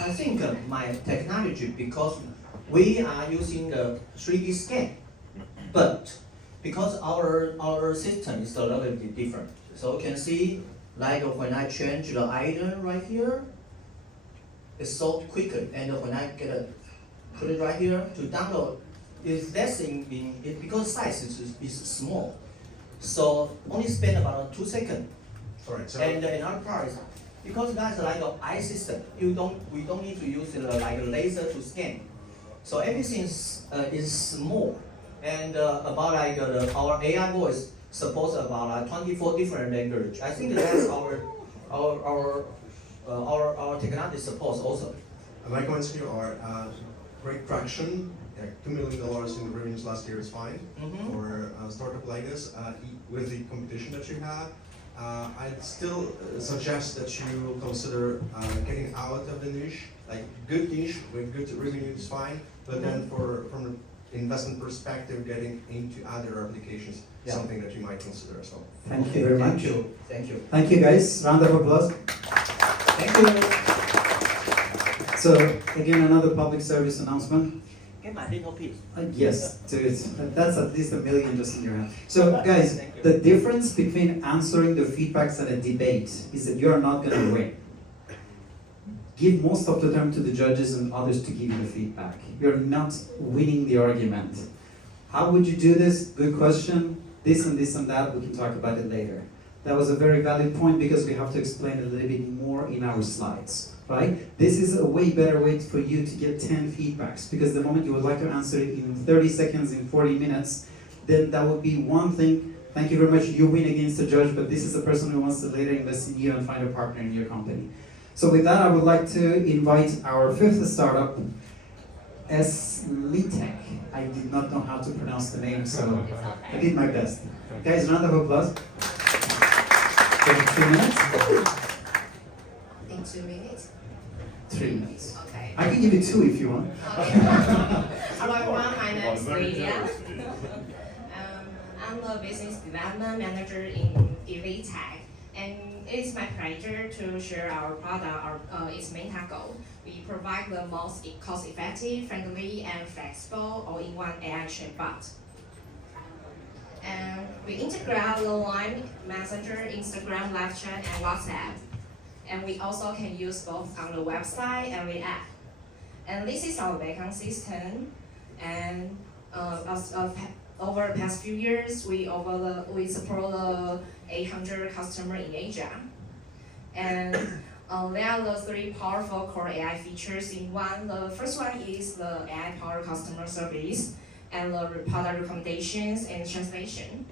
I think my technology, because we are using the 3D scan, but because our system is a little bit different. So you can see, like when I change the item right here, it's so quick, and when I put it right here to download, it's less it because size is small. So only spend about 2 seconds. Alright, so And another part is because that's like an eye system. We don't need to use like a laser to scan. So everything is small. And about like our AI voice supports about like 24 different language. I think that's our technology supports also. my comments here are great traction. $2 million in revenues last year is fine Mhm. for a startup like this. With the competition that you have, I'd still suggest that you consider getting out of the niche. Like good niche with good revenue is fine, but then from an investment perspective, getting into other applications, Yeah. something that you might consider. So. Thank you very much. Thank you. Thank you. Thank you guys, round of applause. Thank you. So again, another public service announcement. Get my little piece. Yes, do it. That's at least $1 million just in your hand. So guys, the difference between answering the feedbacks and a debate is that you are not going to win. Give most of the time to the judges and others to give you the feedback. You're not winning the argument. How would you do this? Good question. This and this and that, we can talk about it later. That was a very valid point because we have to explain a little bit more in our slides, right? This is a way better way for you to get 10 feedbacks, because the moment you would like to answer it in 30 seconds, in 40 minutes, then that would be one thing. Thank you very much, you win against the judge, but this is a person who wants to later invest in you and find a partner in your company. So with that, I would like to invite our fifth startup, Slitech. I did not know how to pronounce the name, so I did my best. Guys, round of applause. 2 minutes? In 2 minutes. 3 minutes. Okay. I can give you 2 if you want. Okay. Hello everyone, my name is Lydia. I'm the business development manager in Tech, and it is my pleasure to share our product. Its main goal. We provide the most cost-effective, friendly, and flexible all-in-one AI chatbot. And we integrate the Line, Messenger, Instagram, live chat, and WhatsApp. And we also can use both on the website and the app. And this is our backend system. And over the past few years, we support the 800 customers in Asia. And there are the 3 powerful core AI features in one. The first one is the AI-powered customer service and the product recommendations and translation.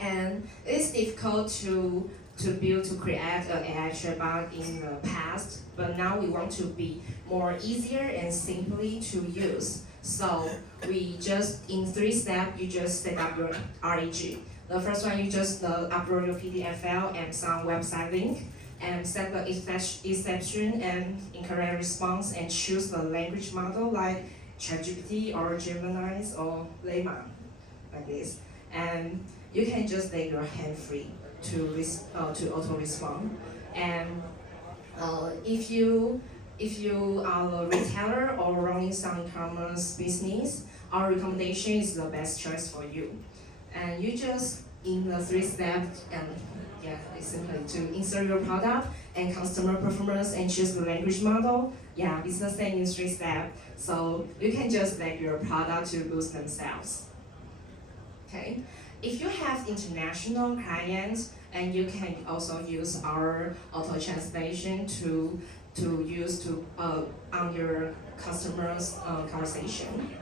And it is difficult to to create an AI chatbot in the past, but now we want to be more easier and simply to use. So we just, in 3 steps, you just set up your REG. The first one, you just upload your PDF file and some website link, and set the exception and incorrect response, and choose the language model like ChatGPT or Gemini or Llama, like this. And you can just let your hand free to auto respond. And if you are a retailer or running some e-commerce business, our recommendation is the best choice for you. And you just, in the 3 steps, and yeah, it's simply to insert your product and customer performance and choose the language model. Yeah, it's the same in 3 steps. So you can just let your product to boost themselves. Okay. If you have international clients, and you can also use our auto translation to use on your customers' conversation.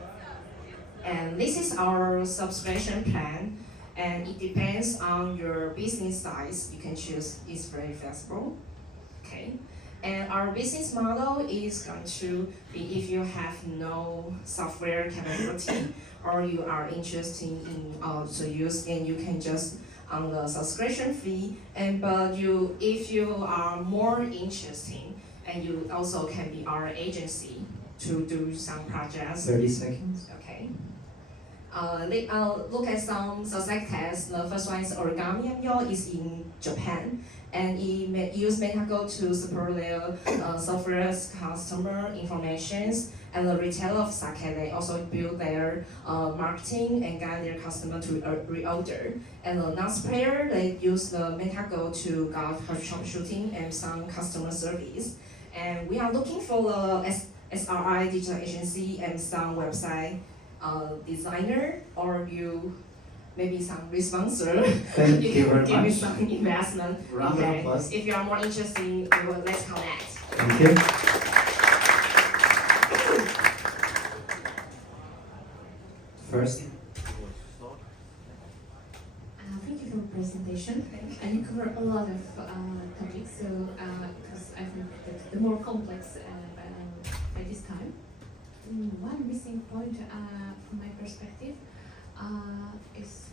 And this is our subscription plan, and it depends on your business size. You can choose, it's very flexible. Okay. And our business model is going to be if you have no software capability or you are interested in to use, and you can just on the subscription fee. And but if you are more interested, and you also can be our agency to do some projects. 30 seconds. Okay. Look at some success tests. The first one is Origami and Yo is in Japan, and it use MetaGo to support their software's customer informations. And the retailer of sake, they also build their marketing and guide their customer to reorder. And the NAS player, they use the MetaGo to guide troubleshooting and some customer service. And we are looking for the SRI digital agency and some website designer, or you maybe some sponsor. Thank you very give me much. some investment. Round of applause. If you are more interested, let's connect. Thank you. First, Thank you for the presentation. And you cover a lot of topics, so because I think that the more complex by this time. One missing point from my perspective is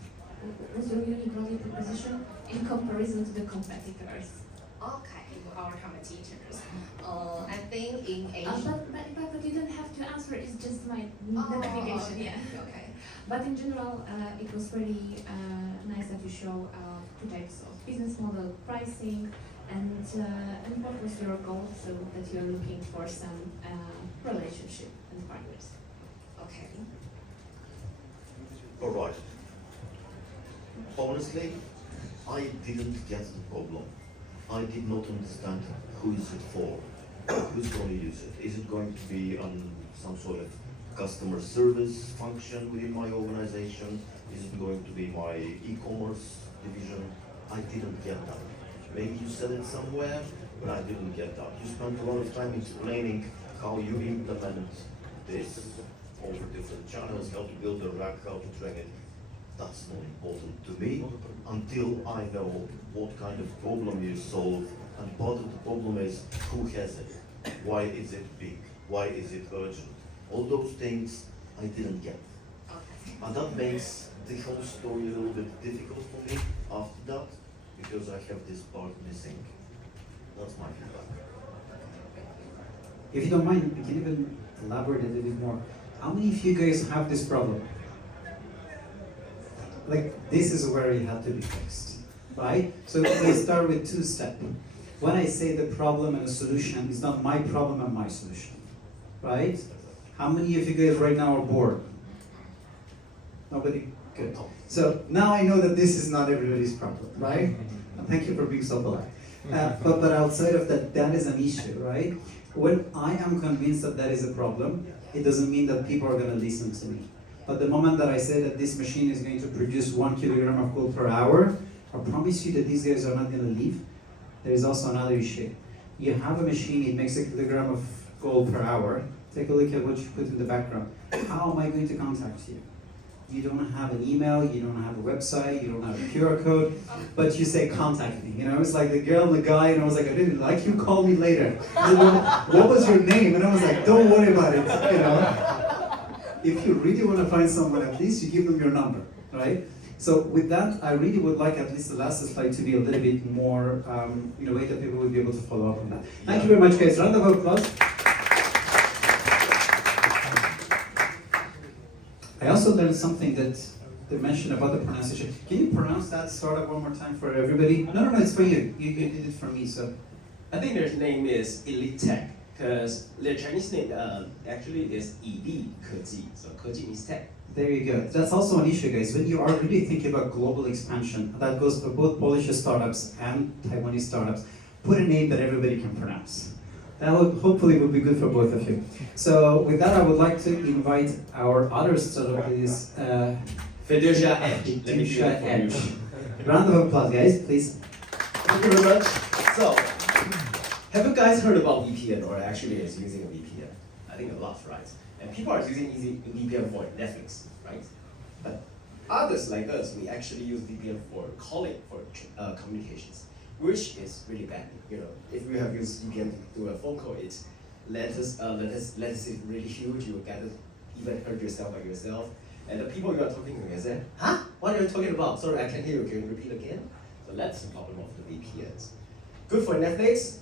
was your unique value proposition in comparison to the competitors. Okay, our competitors. I think in Asia. But you don't have to answer. It's just my notification. Okay. Yeah. Okay. But in general, it was really nice that you show 2 types of business model, pricing, and what was your goal, so that you're looking for some relationship and partners. Okay. All right. Honestly, I didn't get the problem. I did not understand who is it for, who's going to use it. Is it going to be on some sort of customer service function within my organization? Is it going to be my e-commerce division? I didn't get that. Maybe you said it somewhere, but I didn't get that. You spent a lot of time explaining how you implement this over different channels, how to build a rack, how to train it. That's not important to me until I know what kind of problem you solve. And part of the problem is who has it, why is it big, why is it urgent. All those things I didn't get. Okay. And that makes the whole story a little bit difficult for me after that, because I have this part missing. That's my feedback. if you don't mind, we can even elaborate a little bit more. How many of you guys have this problem? Like, this is where it had to be fixed, right? So we start with 2 steps. When I say the problem and the solution, it's not my problem and my solution, right? How many of you guys right now are bored? Nobody? Good. So now I know that this is not everybody's problem, right? And thank you for being so polite. But outside of that, that is an issue, right? When I am convinced that that is a problem, it doesn't mean that people are going to listen to me. But the moment that I say that this machine is going to produce 1 kilogram of gold per hour, I promise you that these guys are not going to leave. There is also another issue. You have a machine, it makes 1 kilogram of gold per hour. Take a look at what you put in the background. How am I going to contact you? you don't have an email, you don't have a website, you don't have a QR code, but you say contact me. You know, it's like the girl and the guy, and I was like, I didn't like you, call me later. And then, what was your name? And I was like, don't worry about it, you know. If you really want to find someone, at least you give them your number, right? So with that, I really would like at least the last slide to be a little bit more, in a way that people will be able to follow up on that. Thank you very much, guys. Round of applause. I also learned something that they mentioned about the pronunciation. Can you pronounce that startup one more time for everybody? No, it's for you. You did it for me, so. I think their name is Elite Tech, because their Chinese name actually is 以利科技, so 科技 means tech. There you go. That's also an issue, guys. When you are really thinking about global expansion, that goes for both Polish startups and Taiwanese startups, put a name that everybody can pronounce. That would hopefully would be good for both of you. So with that, I would like to invite our other startup, please. Fiducia Edge. Fiducia Edge. Round of applause, guys, please. Thank you very much. So, have you guys heard about VPN, or actually is using a VPN? I think a lot, right? And people are using VPN for Netflix, right? But others like us, we actually use VPN for calling, for communications, which is really bad. You know, if you have used VPN to do a phone call, it latency is really huge. You get to even hurt yourself by yourself. And the people you are talking to, you say, huh? What are you talking about? Sorry, I can't hear you. Can you repeat again? So that's the problem of the VPNs. Good for Netflix,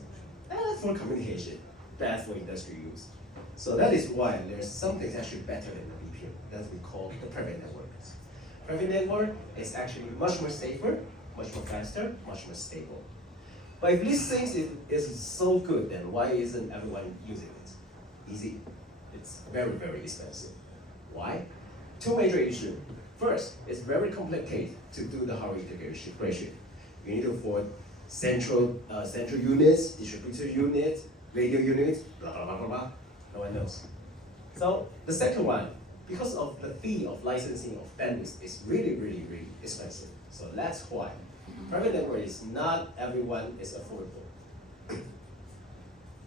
bad for communication, bad for industry use. So that is why there's something actually better than the VPN that we call the private networks. Private network is actually much more safer, much more faster, much more stable. But if these things is so good, then why isn't everyone using it? Easy. It's very, very expensive. Why? Two major issues. First, it's very complicated to do the hardware integration. You need to afford central units, distributor units, radio units, blah, blah, blah, blah, blah. No one knows. So the second one, because of the fee of licensing of bandwidth is really, really, really expensive. So that's why private network is not everyone is affordable.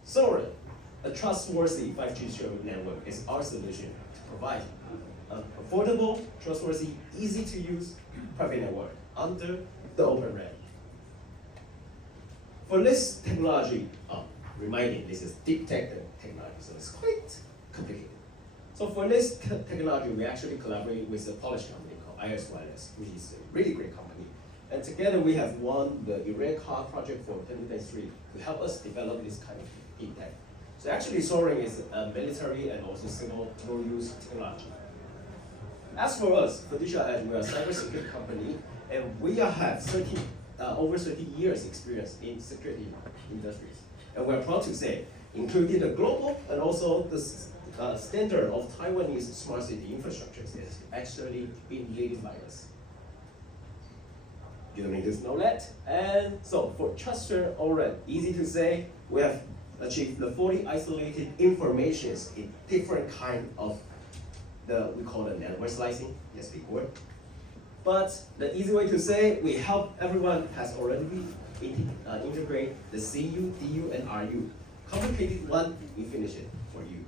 So a trustworthy 5G sharing network is our solution to provide an affordable, trustworthy, easy to use private network under the Open RAN. For this technology, reminding this is deep tech technology, so it's quite complicated. So for this technology, we actually collaborate with a Polish company called IS Wireless, which is a really great company. And together we have won the Eureka project for 2023 to help us develop this kind of deep tech. So actually soaring is a military and also civil dual-use technology. As for us, Fiducia Edge, we are a cybersecurity company, and we have over 30 years experience in security industries. And we're proud to say, including the global and also the standard of Taiwanese smart city infrastructure is actually being led by us. You don't need to know that. And so for trusted ORAN, easy to say, we have achieved the fully isolated informations in different kind of we call the network slicing, yes, big word. But the easy way to say, we help everyone has already integrate the CU, DU, and RU. Complicated one, we finish it for you.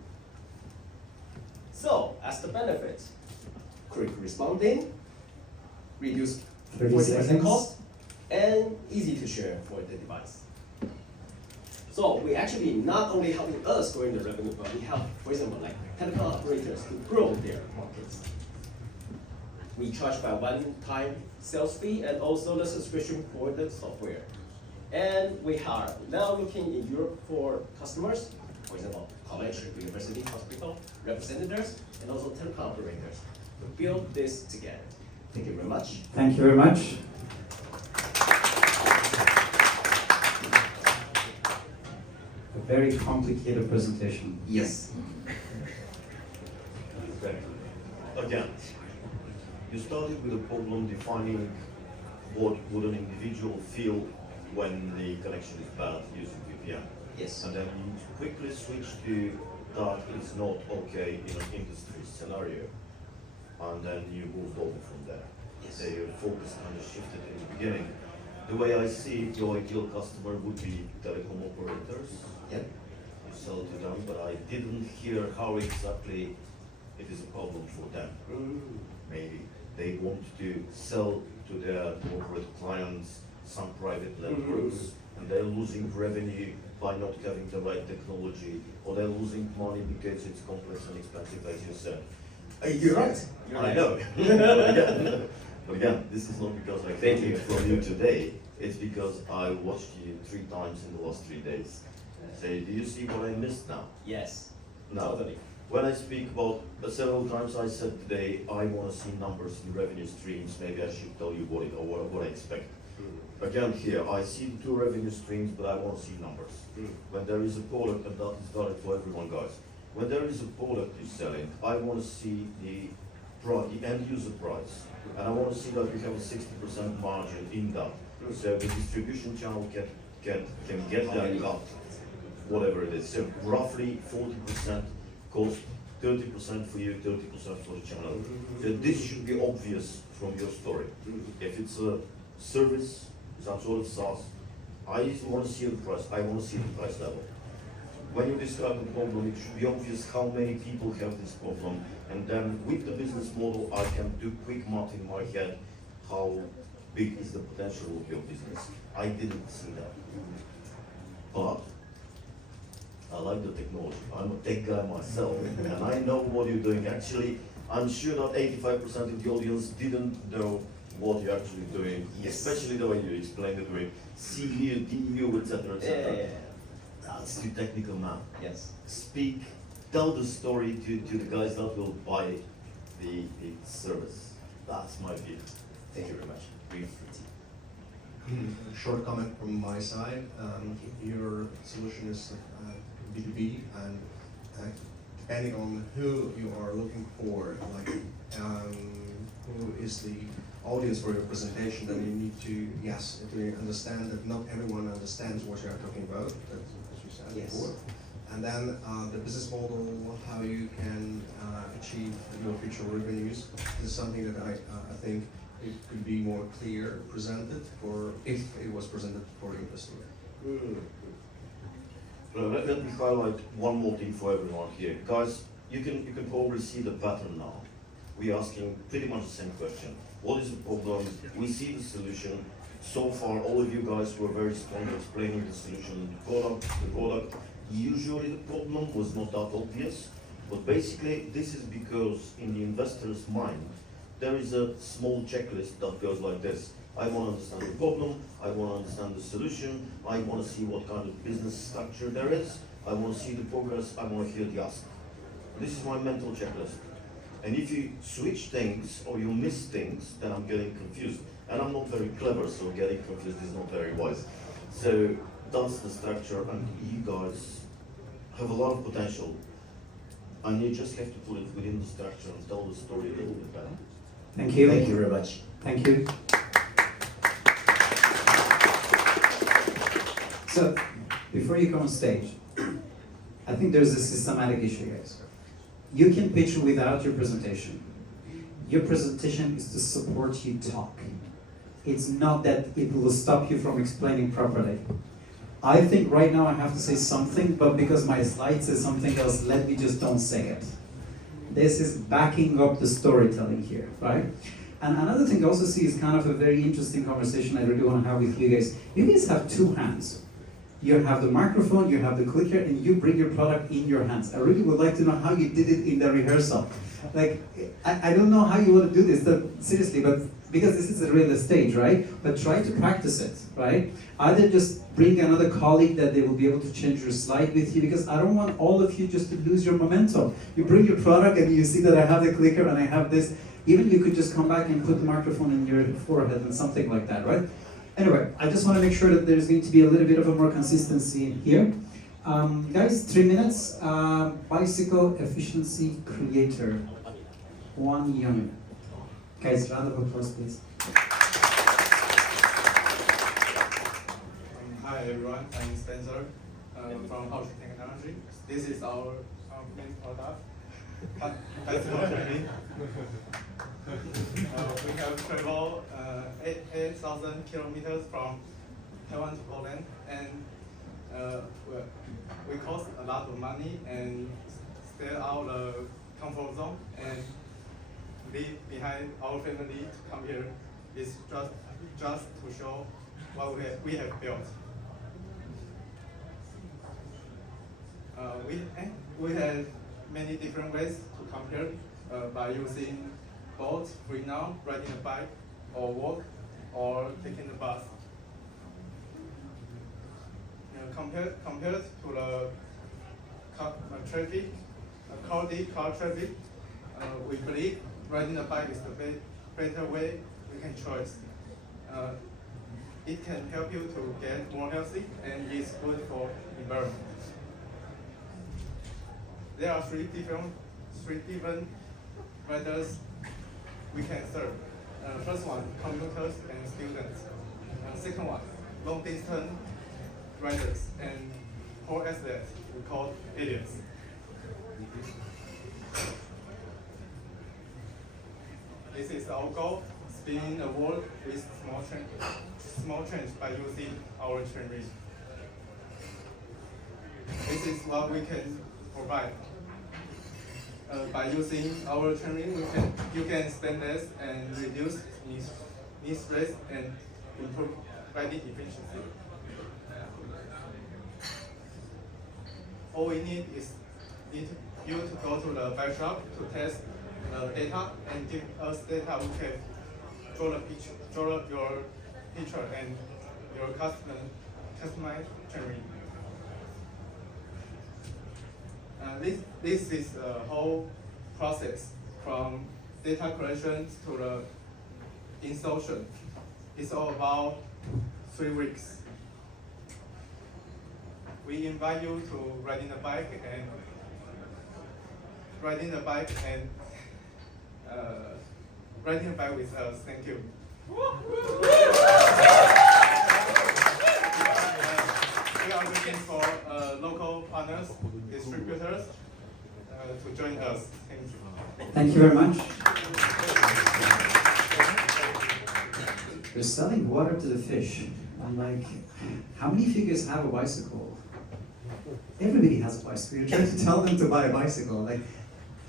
So, as the benefit, quick responding, reduce 40% cost, and easy to share for the device. So we actually not only helping us growing the revenue, but we help, for example, like telecom operators to grow their markets. We charge by one-time sales fee and also the subscription for the software. And we are now looking in Europe for customers, for example, college, university, hospital, representatives, and also telecom operators to build this together. Thank you very much. Thank you very much. A very complicated presentation. Yes. Okay. Again, you started with a problem defining what would an individual feel when the connection is bad using VPN. Yes. And then you quickly switched to that is not okay in an industry scenario. And then you moved over from there. Yes. So your focus kind of shifted in the beginning. The way I see it, your ideal customer would be telecom operators. Yep. You sell to them, but I didn't hear how exactly it is a problem for them. Maybe they want to sell to their corporate clients some private networks, and they're losing revenue by not having the right technology, or they're losing money because it's complex and expensive, as you said. You're right. I know. But again, this is not because I came here from you today. It's because I watched you 3 times in the last 3 days. Say, do you see what I missed now? Yes. Now, Totally. when I speak about several times, I said today I want to see numbers in revenue streams. Maybe I should tell you what I expect. Again, here I see the 2 revenue streams, but I want to see numbers. When there is a product, and that is valid for everyone, guys. When there is a product you're selling, I want to see the end user price, and I want to see that we have a 60% margin in that. So the distribution channel can get their cut, whatever it is. So roughly 40% cost, 30% for you, 30% for the channel. So this should be obvious from your story. If it's a service, some sort of SaaS, I just want to see the price. I want to see the price level. When you describe the problem, it should be obvious how many people have this problem, and then with the business model, I can do quick math in my head, how big is the potential of your business. I didn't see that. But I like the technology. I'm a tech guy myself, and I know what you're doing. Actually, I'm sure that 85% of the audience didn't know what you're actually doing, especially the way you explained it with CU, DU, etc., etc. Yeah. That's too technical now. Yes. Speak, tell the story to the guys that will buy the service. That's my view. Thank you very much. Short comment from my side. Your solution is B2B, and depending on who you are looking for, like who is the audience for your presentation, then you need to understand that not everyone understands what you are talking about, as you said before. And then the business model, how you can achieve your future revenues, is something that I think it could be more clear presented, or if it was presented for investor. Let me highlight one more thing for everyone here. Guys, you can probably see the pattern now. We're asking pretty much the same question. What is the problem? We see the solution. So far, all of you guys were very strong explaining the solution, the product. Usually the problem was not that obvious, but basically this is because in the investor's mind, there is a small checklist that goes like this. I want to understand the problem, I want to understand the solution, I want to see what kind of business structure there is, I want to see the progress, I want to hear the ask. This is my mental checklist. And if you switch things or you miss things, then I'm getting confused. And I'm not very clever, so getting confused is not very wise. So that's the structure, and you guys have a lot of potential. And you just have to put it within the structure and tell the story a little bit better. Thank you. Thank you very much. Thank you. So, before you come on stage, I think there's a systematic issue, guys. You can pitch without your presentation. Your presentation is to support you talk. It's not that it will stop you from explaining properly. I think right now I have to say something, but because my slide says something else, let me just don't say it. This is backing up the storytelling here, right? And another thing I also see is kind of a very interesting conversation I really want to have with you guys. You guys have 2 hands. You have the microphone, you have the clicker, and you bring your product in your hands. I really would like to know how you did it in the rehearsal. Like, I don't know how you want to do this, seriously, but because this is a real stage, right? But try to practice it, right? Either just bring another colleague that they will be able to change your slide with you, because I don't want all of you just to lose your momentum. You bring your product and you see that I have the clicker and I have this. Even you could just come back and put the microphone in your forehead and something like that, right? Anyway, I just want to make sure that there's going to be a little bit of a more consistency in here. Guys, 3 minutes. Bicycle efficiency creator, 1 unit. Guys, round of applause, please. Hi everyone, I'm Spencer from House Technology. This is our main product, bicycle training. We have traveled 8,000 kilometers from Taiwan to Poland, and we cost a lot of money and still out the comfort zone and leave behind our family to come here is just to show what we have built. We have many different ways to come here by using boat, free now, riding a bike, or walk, or taking the bus. Compared to the traffic, crowded car traffic, we believe riding a bike is the better way we can choose. It can help you to get more healthy and is good for environment. There are three different riders we can serve. First one, commuters and students. Second one, long distance riders, and poor athletes we call idiots. This is our goal, spinning the world with small change by using our train ring. This is what we can provide. By using our train ring, you can spend less and reduce knee stress and improve riding efficiency. All we need is you to go to the bike shop to test the data and give us data. We can draw your picture and your customized training. This is the whole process from data collection to the installation. It's all about 3 weeks. We invite you to riding a bike and riding a bike with us. Thank you. We are looking for local partners, distributors to join us. Thank you. Thank you very much. You're selling water to the fish. I'm like, how many of you guys have a bicycle? Everybody has a bicycle. You're trying to tell them to buy a bicycle. Like,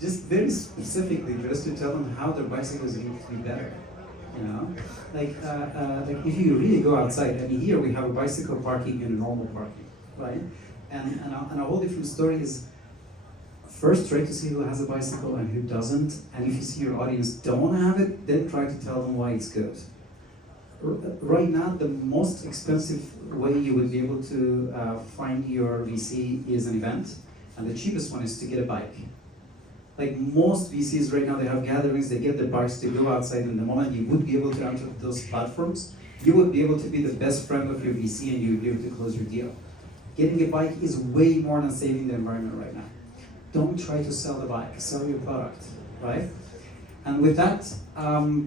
just very specifically, just to tell them how their bicycle is going to be better. You know, like if you really go outside. I mean, here we have a bicycle parking and a normal parking, right? And a whole different story is, first try to see who has a bicycle and who doesn't. And if you see your audience don't have it, then try to tell them why it's good. Right now, the most expensive way you would be able to find your VC is an event, and the cheapest one is to get a bike. Like most VCs right now, they have gatherings, they get their bikes to go outside, and the moment you would be able to enter those platforms, you would be able to be the best friend of your VC and you would be able to close your deal. Getting a bike is way more than saving the environment right now. Don't try to sell the bike, sell your product, right? And with that,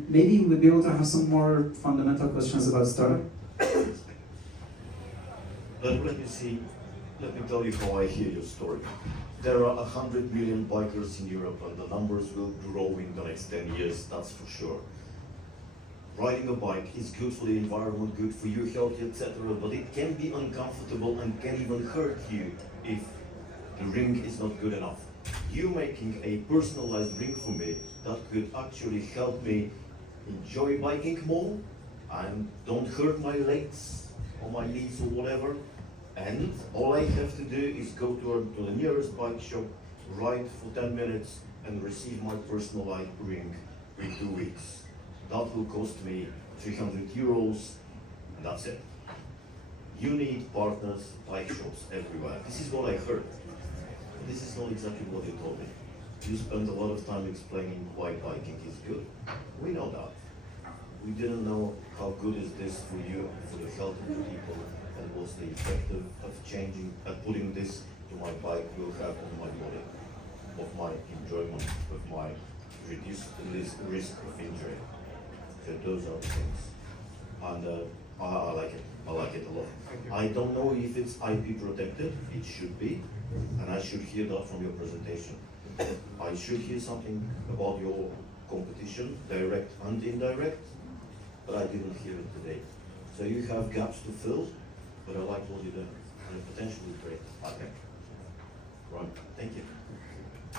maybe we'll be able to have some more fundamental questions about startup. Let me tell you how I hear your story. There are 100 million bikers in Europe and the numbers will grow in the next 10 years, that's for sure. Riding a bike is good for the environment, good for your health, etc. But it can be uncomfortable and can even hurt you if the ring is not good enough. You making a personalized ring for me that could actually help me enjoy biking more and don't hurt my legs or my knees or whatever. And all I have to do is go to the nearest bike shop, ride for 10 minutes and receive my personalized ring in 2 weeks. That will cost me 300 euros and that's it. You need partners, bike shops everywhere. This is what I heard. This is not exactly what you told me. You spent a lot of time explaining why biking is good. We know that. We didn't know how good is this for you, for the health of the people, and what's the effect of changing and putting this to my bike will have on my body, of my enjoyment, of my reduced risk of injury. So those are the things. And I like it. I like it a lot. I don't know if it's IP protected. It should be. And I should hear that from your presentation. I should hear something about your competition, direct and indirect, but I didn't hear it today. So you have gaps to fill, but I like what you do, and the potential is great. Okay. Right, thank you.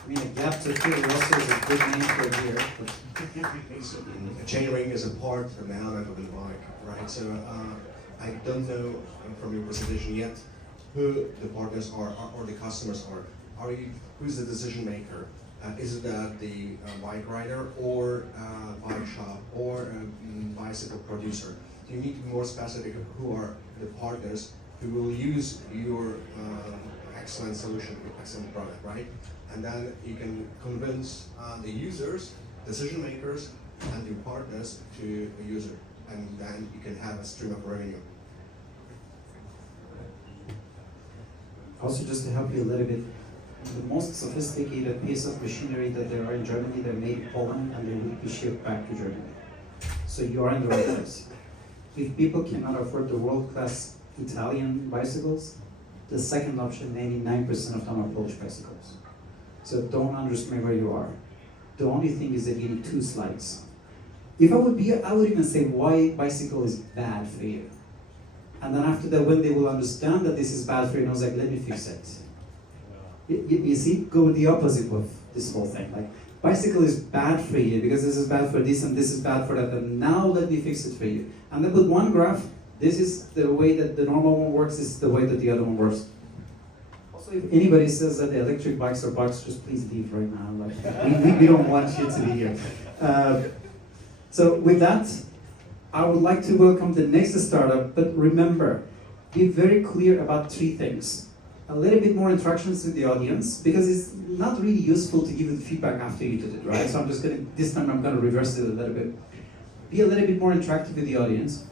I mean, a gap to fill also is a good name for a gear. Chainring is a part, an element of the bike, right? So I don't know from your presentation yet who the partners are or the customers are. Who's the decision maker? Is it the bike rider or bike shop or bicycle producer? You need to be more specific of who are the partners who will use your excellent solution, excellent product, right? And then you can convince the users, decision makers, and the partners to the user, and then you can have a stream of revenue. Also, just to help you a little bit, the most sophisticated piece of machinery that there are in Germany, they're made in Poland and they will be shipped back to Germany. So you are in the right place. If people cannot afford the world-class Italian bicycles, the second option, 99% of them are Polish bicycles. So don't underestimate where you are. The only thing is that you need 2 slides. If I would be, I would even say why bicycle is bad for you. And then after that, when they will understand that this is bad for you, I was like, let me fix it. You see, go with the opposite of this whole thing. Like, bicycle is bad for you because this is bad for this and this is bad for that, and now let me fix it for you. And then put one graph, this is the way that the normal one works, this is the way that the other one works. Also, if anybody says that the electric bikes are bugs, just please leave right now. Like, we don't want you to be here. So with that, I would like to welcome the next startup, but remember, be very clear about 3 things. A little bit more interactions with the audience, because it's not really useful to give you the feedback after you did it, right? So I'm just this time I'm gonna reverse it a little bit. Be a little bit more interactive with the audience.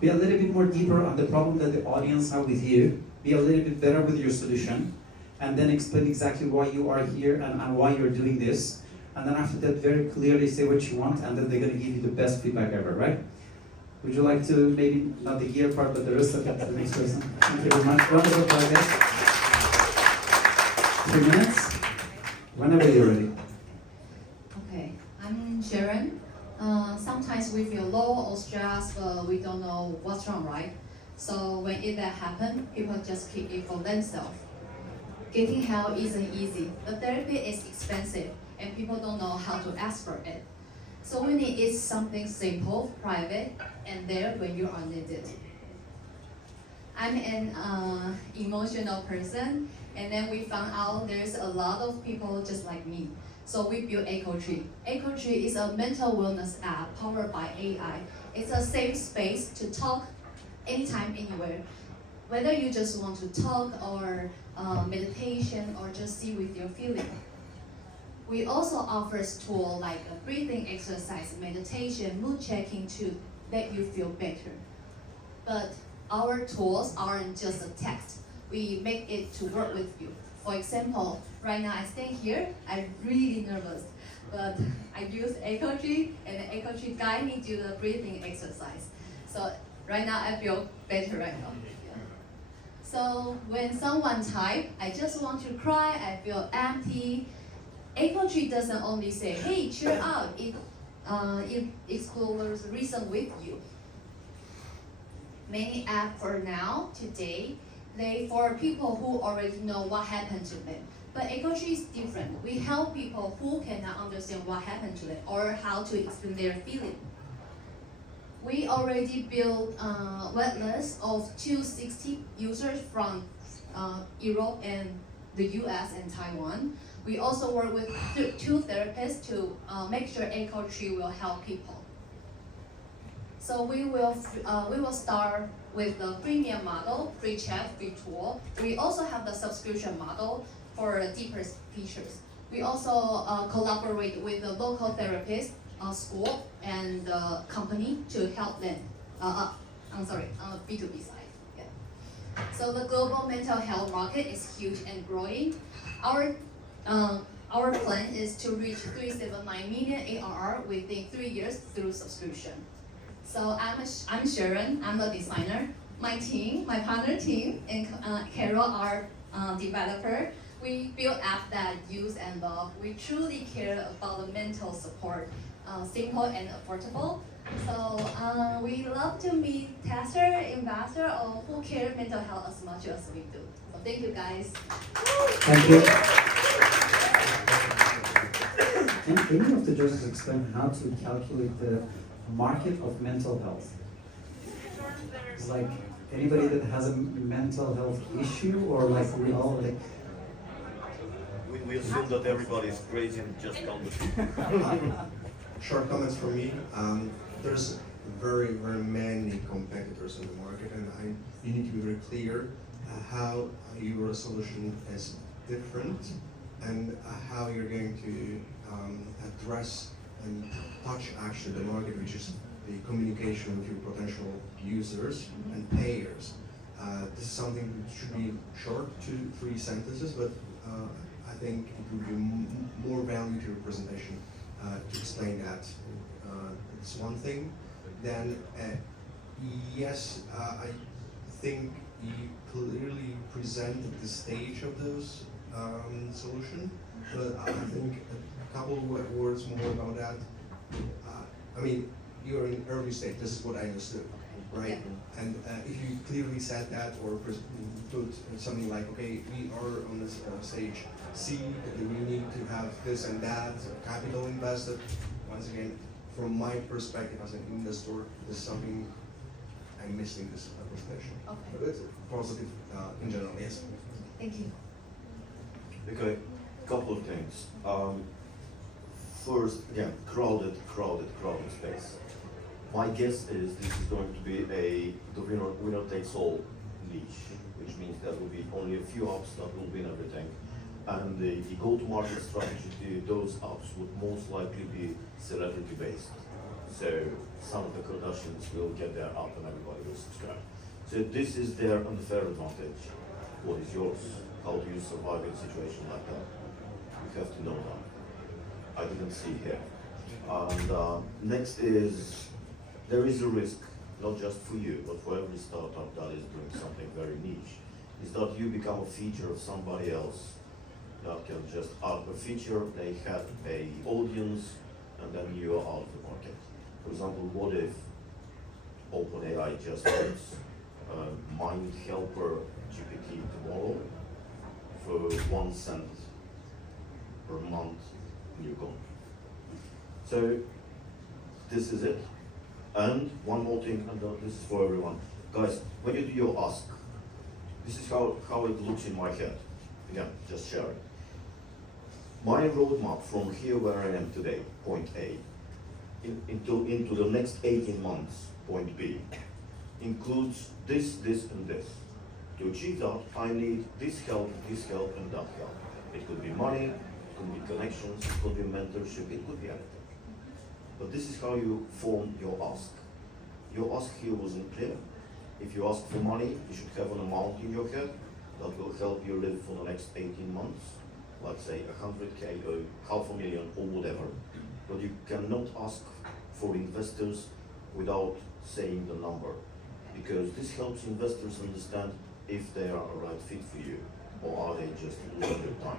Be a little bit more deeper on the problem that the audience have with you. Be a little bit better with your solution. And then explain exactly why you are here and why you're doing this. And then after that, very clearly say what you want, and then they're gonna give you the best feedback ever, right? Would you like to, maybe not the gear part, but the rest of it to the next person? Thank you very much. Round of applause, guys. 3 minutes, whenever you're ready. Okay, I'm Sharon. Sometimes we feel low or stressed, but we don't know what's wrong, right? So when that happens, people just keep it for themselves. Getting help isn't easy. The therapy is expensive, and people don't know how to ask for it. So we need something simple, private, and there when you are needed. I'm an emotional person, and then we found out there's a lot of people just like me. So we built EcoTree. EcoTree is a mental wellness app powered by AI. It's a safe space to talk anytime, anywhere. Whether you just want to talk or meditation or just see with your feeling. We also offer tools like a breathing exercise, meditation, mood checking to make you feel better. But our tools aren't just a text. We make it to work with you. For example, right now I stand here, I'm really nervous, but I use EcoTree, and the EcoTree guide me to the breathing exercise. So right now I feel better right now. Yeah. So when someone type, I just want to cry, I feel empty, EcoTree doesn't only say, hey, cheer up, it explores reason with you. Many apps for now, today, they for people who already know what happened to them. But EcoTree is different. We help people who cannot understand what happened to them or how to explain their feeling. We already built a wait list of 260 users from Europe and the US and Taiwan. We also work with 2 therapists to make sure EcoTree will help people. So we will start with the premium model, free chat, free tool. We also have the subscription model for deeper features. We also collaborate with the local therapist, school, and the company to help them. On B2B side. Yeah. So the global mental health market is huge and growing. Our plan is to reach 379 million ARR within 3 years through subscription. So I'm Sharon, I'm a designer. My team, my partner team, and Carol are developer. We build apps that use and love. We truly care about the mental support, simple and affordable. So we love to meet tester, investor, or who care mental health as much as we do. So thank you guys. Thank you. Can any of the judges explain how to calculate the market of mental health? It's like anybody that has a mental health issue, or like we all like. We assume that everybody is crazy and just come with Short comments from me. There's very many competitors in the market, and you need to be very clear how your solution is different and how you're going to address and touch actually the market, which is the communication with your potential users and payers. This is something that should be short, 2-3 sentences, but I think it would be more value to your presentation to explain that. It's one thing. Then, yes, I think you clearly presented the stage of those solution, but I think a couple of words more about that. I mean, you're in early stage, this is what I understood, right? And if you clearly said that or put something like, okay, we are on this stage C, we need to have this and that, capital invested. Once again, from my perspective as an investor, this is something I'm missing this presentation. Okay. But it's positive in general, yes. Thank you. Okay, couple of things. First, again, crowded space. My guess is this is going to be the winner takes all niche, which means there will be only a few apps that will win everything. And the go-to-market strategy, those apps would most likely be celebrity-based. So some of the Kardashians will get their app and everybody will subscribe. So this is their unfair advantage. What is yours? How do you survive in a situation like that? You have to know that. I didn't see here. And next is, there is a risk, not just for you, but for every startup that is doing something very niche, is that you become a feature of somebody else that can just add a feature, they have a audience, and then you are out of the market. For example, what if OpenAI just puts Mind Helper GPT tomorrow for 1 cent per month, and you're gone. So this is it. And one more thing, and this is for everyone. Guys, when you do your ask, this is how it looks in my head. Again, just sharing. My roadmap from here where I am today, point A, into the next 18 months, point B, includes this, and this. To achieve that, I need this help, and that help. It could be money, it could be connections, it could be mentorship, it could be anything. But this is how you form your ask. Your ask here wasn't clear. If you ask for money, you should have an amount in your head that will help you live for the next 18 months. Let's say 100K or $500,000 or whatever. But you cannot ask for investors without saying the number, because this helps investors understand if they are a right fit for you, or are they just losing their time.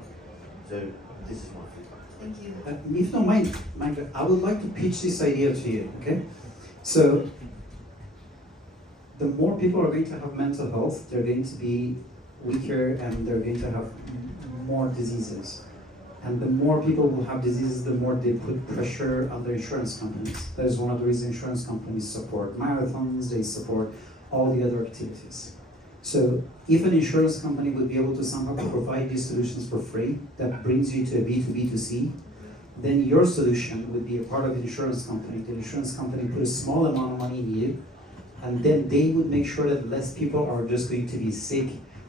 So this is my feedback. Thank you. If you don't mind, Mike, I would like to pitch this idea to you, okay? So, the more people are going to have mental health, they're going to be weaker and they're going to have more diseases. And the more people will have diseases, the more they put pressure on the insurance companies. That is one of the reasons insurance companies support marathons, they support all the other activities. So if an insurance company would be able to somehow provide these solutions for free, that brings you to a B2B2C, then your solution would be a part of the insurance company. The insurance company put a small amount of money in you, and then they would make sure that less people are just going to be sick.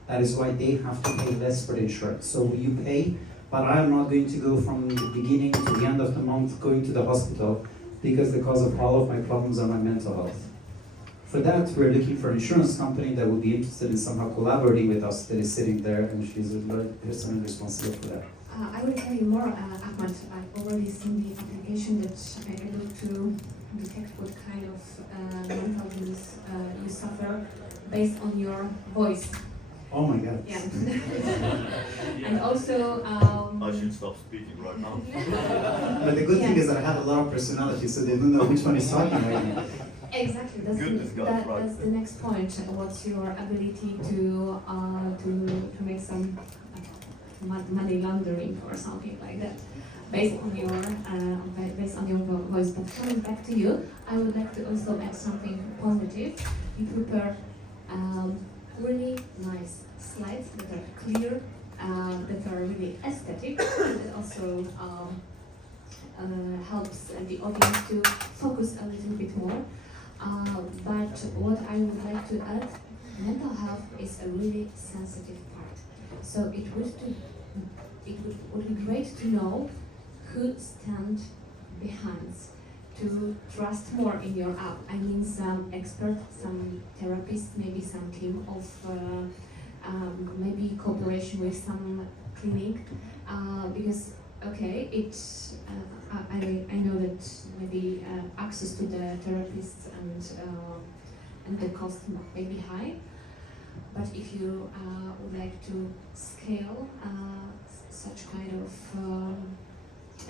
That is why they have to pay less for the insurance. So you pay, but I am not going to go from the beginning to the end of the month going to the hospital because the cause of all of my problems are my mental health. For that, we're looking for an insurance company that would be interested in somehow collaborating with us, that is sitting there, and she's the person responsible for that. I will tell you more, Ahmad. I've already seen the application that I'm able to detect what kind of mental illness you suffer based on your voice. Oh my God. Yeah. And also, I should stop speaking right now. But the good thing is that I have a lot of personality, so they don't know which one is talking right now. Exactly. That's the next point. What's your ability to make some money laundering or something like that? based on your voice. But coming back to you, I would like to also add something positive. You prepare really nice slides that are clear, that are really aesthetic, and it also helps the audience to focus a little bit more. But what I would like to add, mental health is a really sensitive part. So it would be great to know who stand behind, to trust more in your app. I mean, some expert, some therapist, maybe some team of maybe cooperation with some clinic, because okay, I know that maybe access to the therapists and the cost may be high, but if you would like to scale such kind of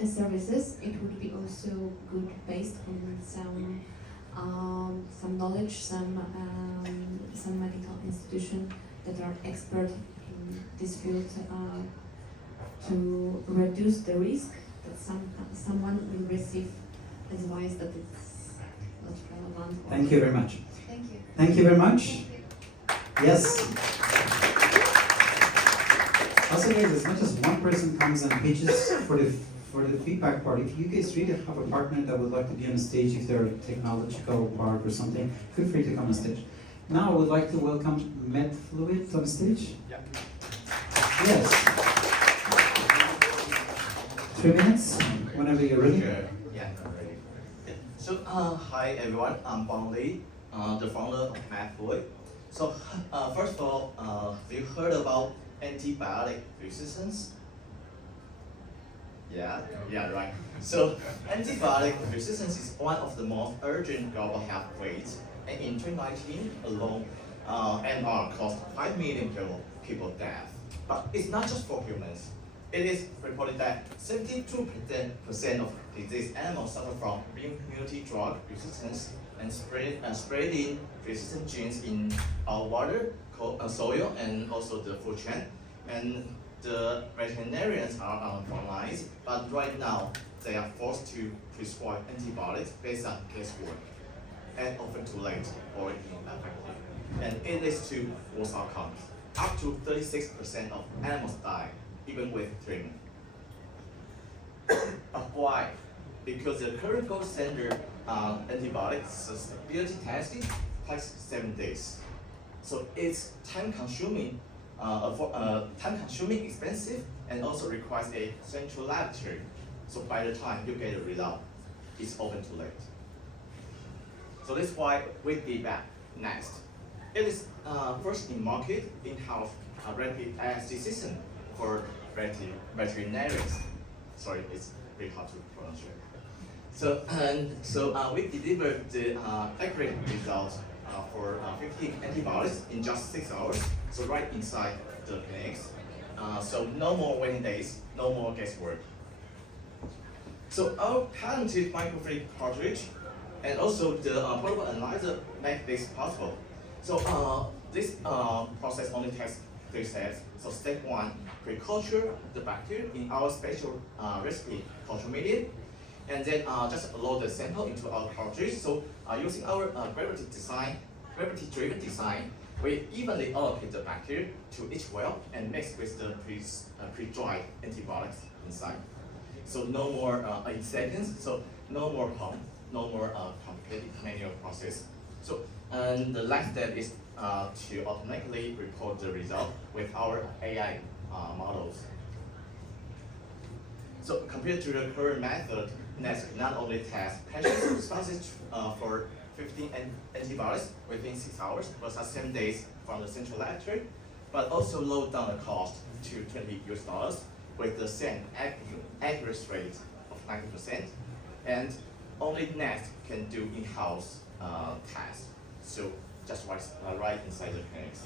services, it would be also good based on some knowledge, some medical institution that are expert in this field to reduce the risk that someone will receive advice that it's not relevant. Thank you very much. Thank you. Thank you very much. Yes. Also, guys, as much as one person comes and pitches for the feedback part, if you guys really have a partner that would like to be on stage, if they're a technological part or something, feel free to come on stage. Now I would like to welcome MedFluid on stage. Yeah. Yes. 3 minutes, whenever you're ready. Yeah, I'm ready. So, hi everyone, I'm Bong Lee, the founder of MedFluid. So, first of all, have you heard about antibiotic resistance? Yeah, right. So, antibiotic resistance is one of the most urgent global health threats, and in 2019 alone, MR caused 5 million people death. But it's not just for humans. It is reported that 72% of diseased animals suffer from immunity drug resistance and spreading resistant genes in our water, soil, and also the food chain. And the veterinarians are on the front lines, but right now they are forced to prescribe antibiotics based on guesswork, and often too late or ineffective. And it leads to worse outcomes. Up to 36% of animals die, even with treatment. But why? Because the current gold standard antibiotic stability testing takes 7 days. So it's time-consuming, expensive, and also requires a central laboratory. So by the time you get a result, it's often too late. So that's why we did that next. It is first in market in-house rapid AST system for veterinarians. Sorry, it's very hard to pronounce it. So we delivered the accurate results for 50 antibiotics in just 6 hours. So right inside the clinics. So no more waiting days, no more guesswork. So our patented microfluidic cartridge and also the portable analyzer make this possible. So this process only takes 3 steps. So step 1, pre-culture the bacteria in our special recipe culture medium, and then just load the sample into our cartridge. So using our gravity-driven design, we evenly allocate the bacteria to each well and mix with the pre-dried antibiotics inside. So no more 8 seconds. So no more pump, no more complicated manual process. So and the last step is to automatically report the result with our AI models. So compared to the current method, NEST not only tests patients' responses for 15 antibiotics within 6 hours versus 7 days from the central laboratory, but also lower down the cost to $20 with the same accuracy rate of 90%, and only NEST can do in-house tests. So just right inside the clinics.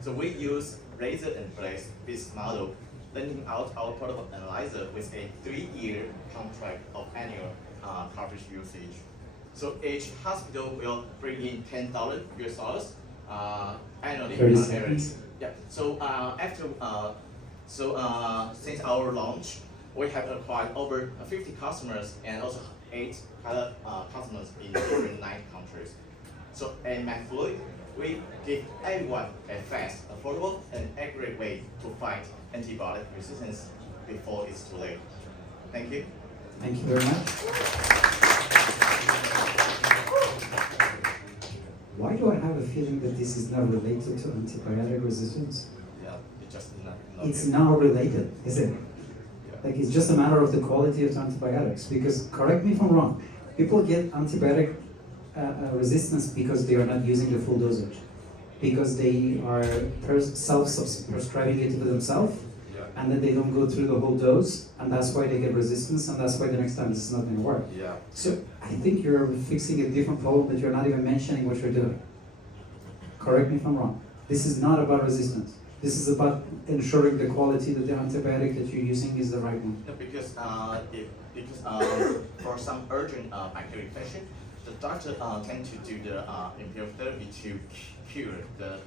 So we use razor and blade business model, lending out our portable analyzer with a 3-year contract of annual cartridge usage. So each hospital will bring in $10 US annually. 30 seconds. Yeah. So since our launch, we have acquired over 50 customers and also 8 pilot customers in 9 countries. So at McFluid, we give everyone a fast, affordable, and accurate way to fight antibiotic resistance before it's too late. Thank you. Thank you very much. Why do I have a feeling that this is not related to antibiotic resistance? Yeah, it just not It's not related, is it? Like it's just a matter of the quality of the antibiotics. Because correct me if I'm wrong, people get antibiotic resistance because they are not using the full dosage, because they are self-prescribing it to themselves, and then they don't go through the whole dose, and that's why they get resistance, and that's why the next time this is not going to work. Yeah. So I think you're fixing a different problem, but you're not even mentioning what you're doing. Correct me if I'm wrong. This is not about resistance. This is about ensuring the quality that the antibiotic that you're using is the right one. No, because for some urgent bacterial infection, the doctor tend to do the empirical therapy to cure the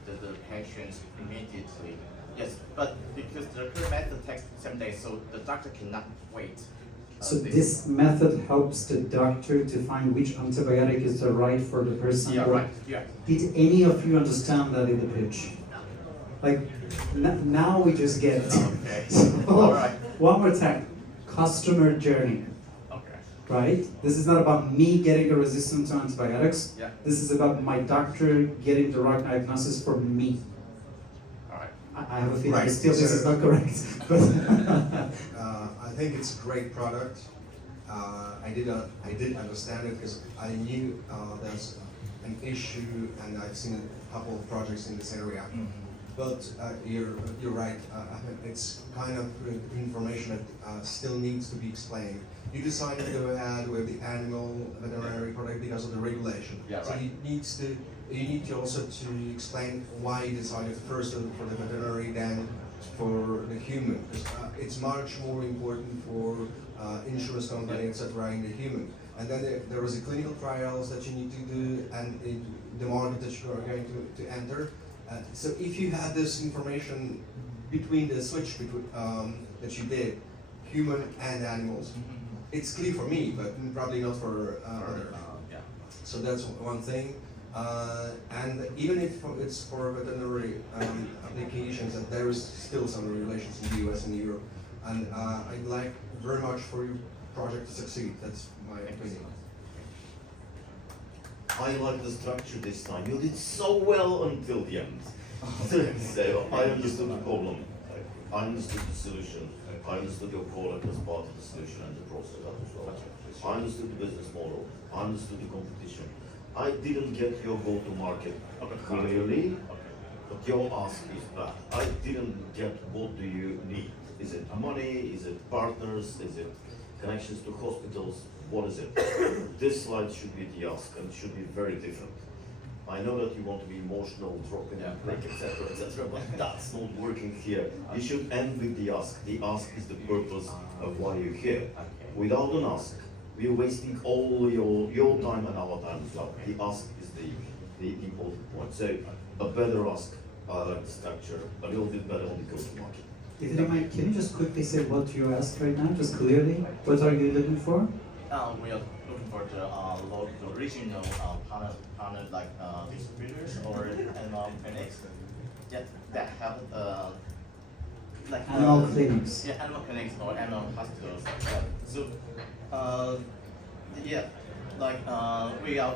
patients immediately. Yes, but because the current method takes 7 days, so the doctor cannot wait. So this method helps the doctor to find which antibiotic is the right for the person. Yeah, right. Yeah. Did any of you understand that in the pitch? Like, now we just get it. Okay. So, All right. one more time. Customer journey. Okay. Right? This is not about me getting a resistance to antibiotics. Yeah. This is about my doctor getting the right diagnosis for me. All right. I have a feeling Right. still this is not correct. But I think it's a great product. I did understand it because I knew there's an issue, and I've seen a couple of projects in this area. But you're right. It's kind of information that still needs to be explained. You decided to go ahead with the animal veterinary product because of the regulation. Yeah, so right. you need to also to explain why you decided first for the veterinary, then for the human. Because it's much more important for insurance company, etc. in the human. And then there was a clinical trials that you need to do, and the market that you are going to enter. So if you had this information between the switch between, that you did, human and animals, it's clear for me, but probably not for other. Yeah. So that's one thing. And even if it's for veterinary applications, and there is still some regulations in the US and Europe, and I'd like very much for your project to succeed. That's my opinion. I like the structure this time. You did so well until the end. So I understood the problem. I understood the solution. I understood your product as part of the solution and the process as well. I understood the business model. I understood the competition. I didn't get your go-to-market clearly, but your ask is bad. I didn't get what do you need. Is it money? Is it partners? Is it connections to hospitals? What is it? This slide should be the ask and should be very different. I know that you want to be emotional, dropping and break, etc., but that's not working here. You should end with the ask. The ask is the purpose of why you're here. Without an ask, we're wasting all your time and our time as well. The ask is the important point. So a better ask, like the structure, a little bit better on the go-to-market. if you don't mind, can you just quickly say what you asked right now, just clearly? What are you looking for? We are looking for the regional partner like distributors or animal clinics that have like Animal clinics. Yeah, animal clinics or animal hospitals. So we are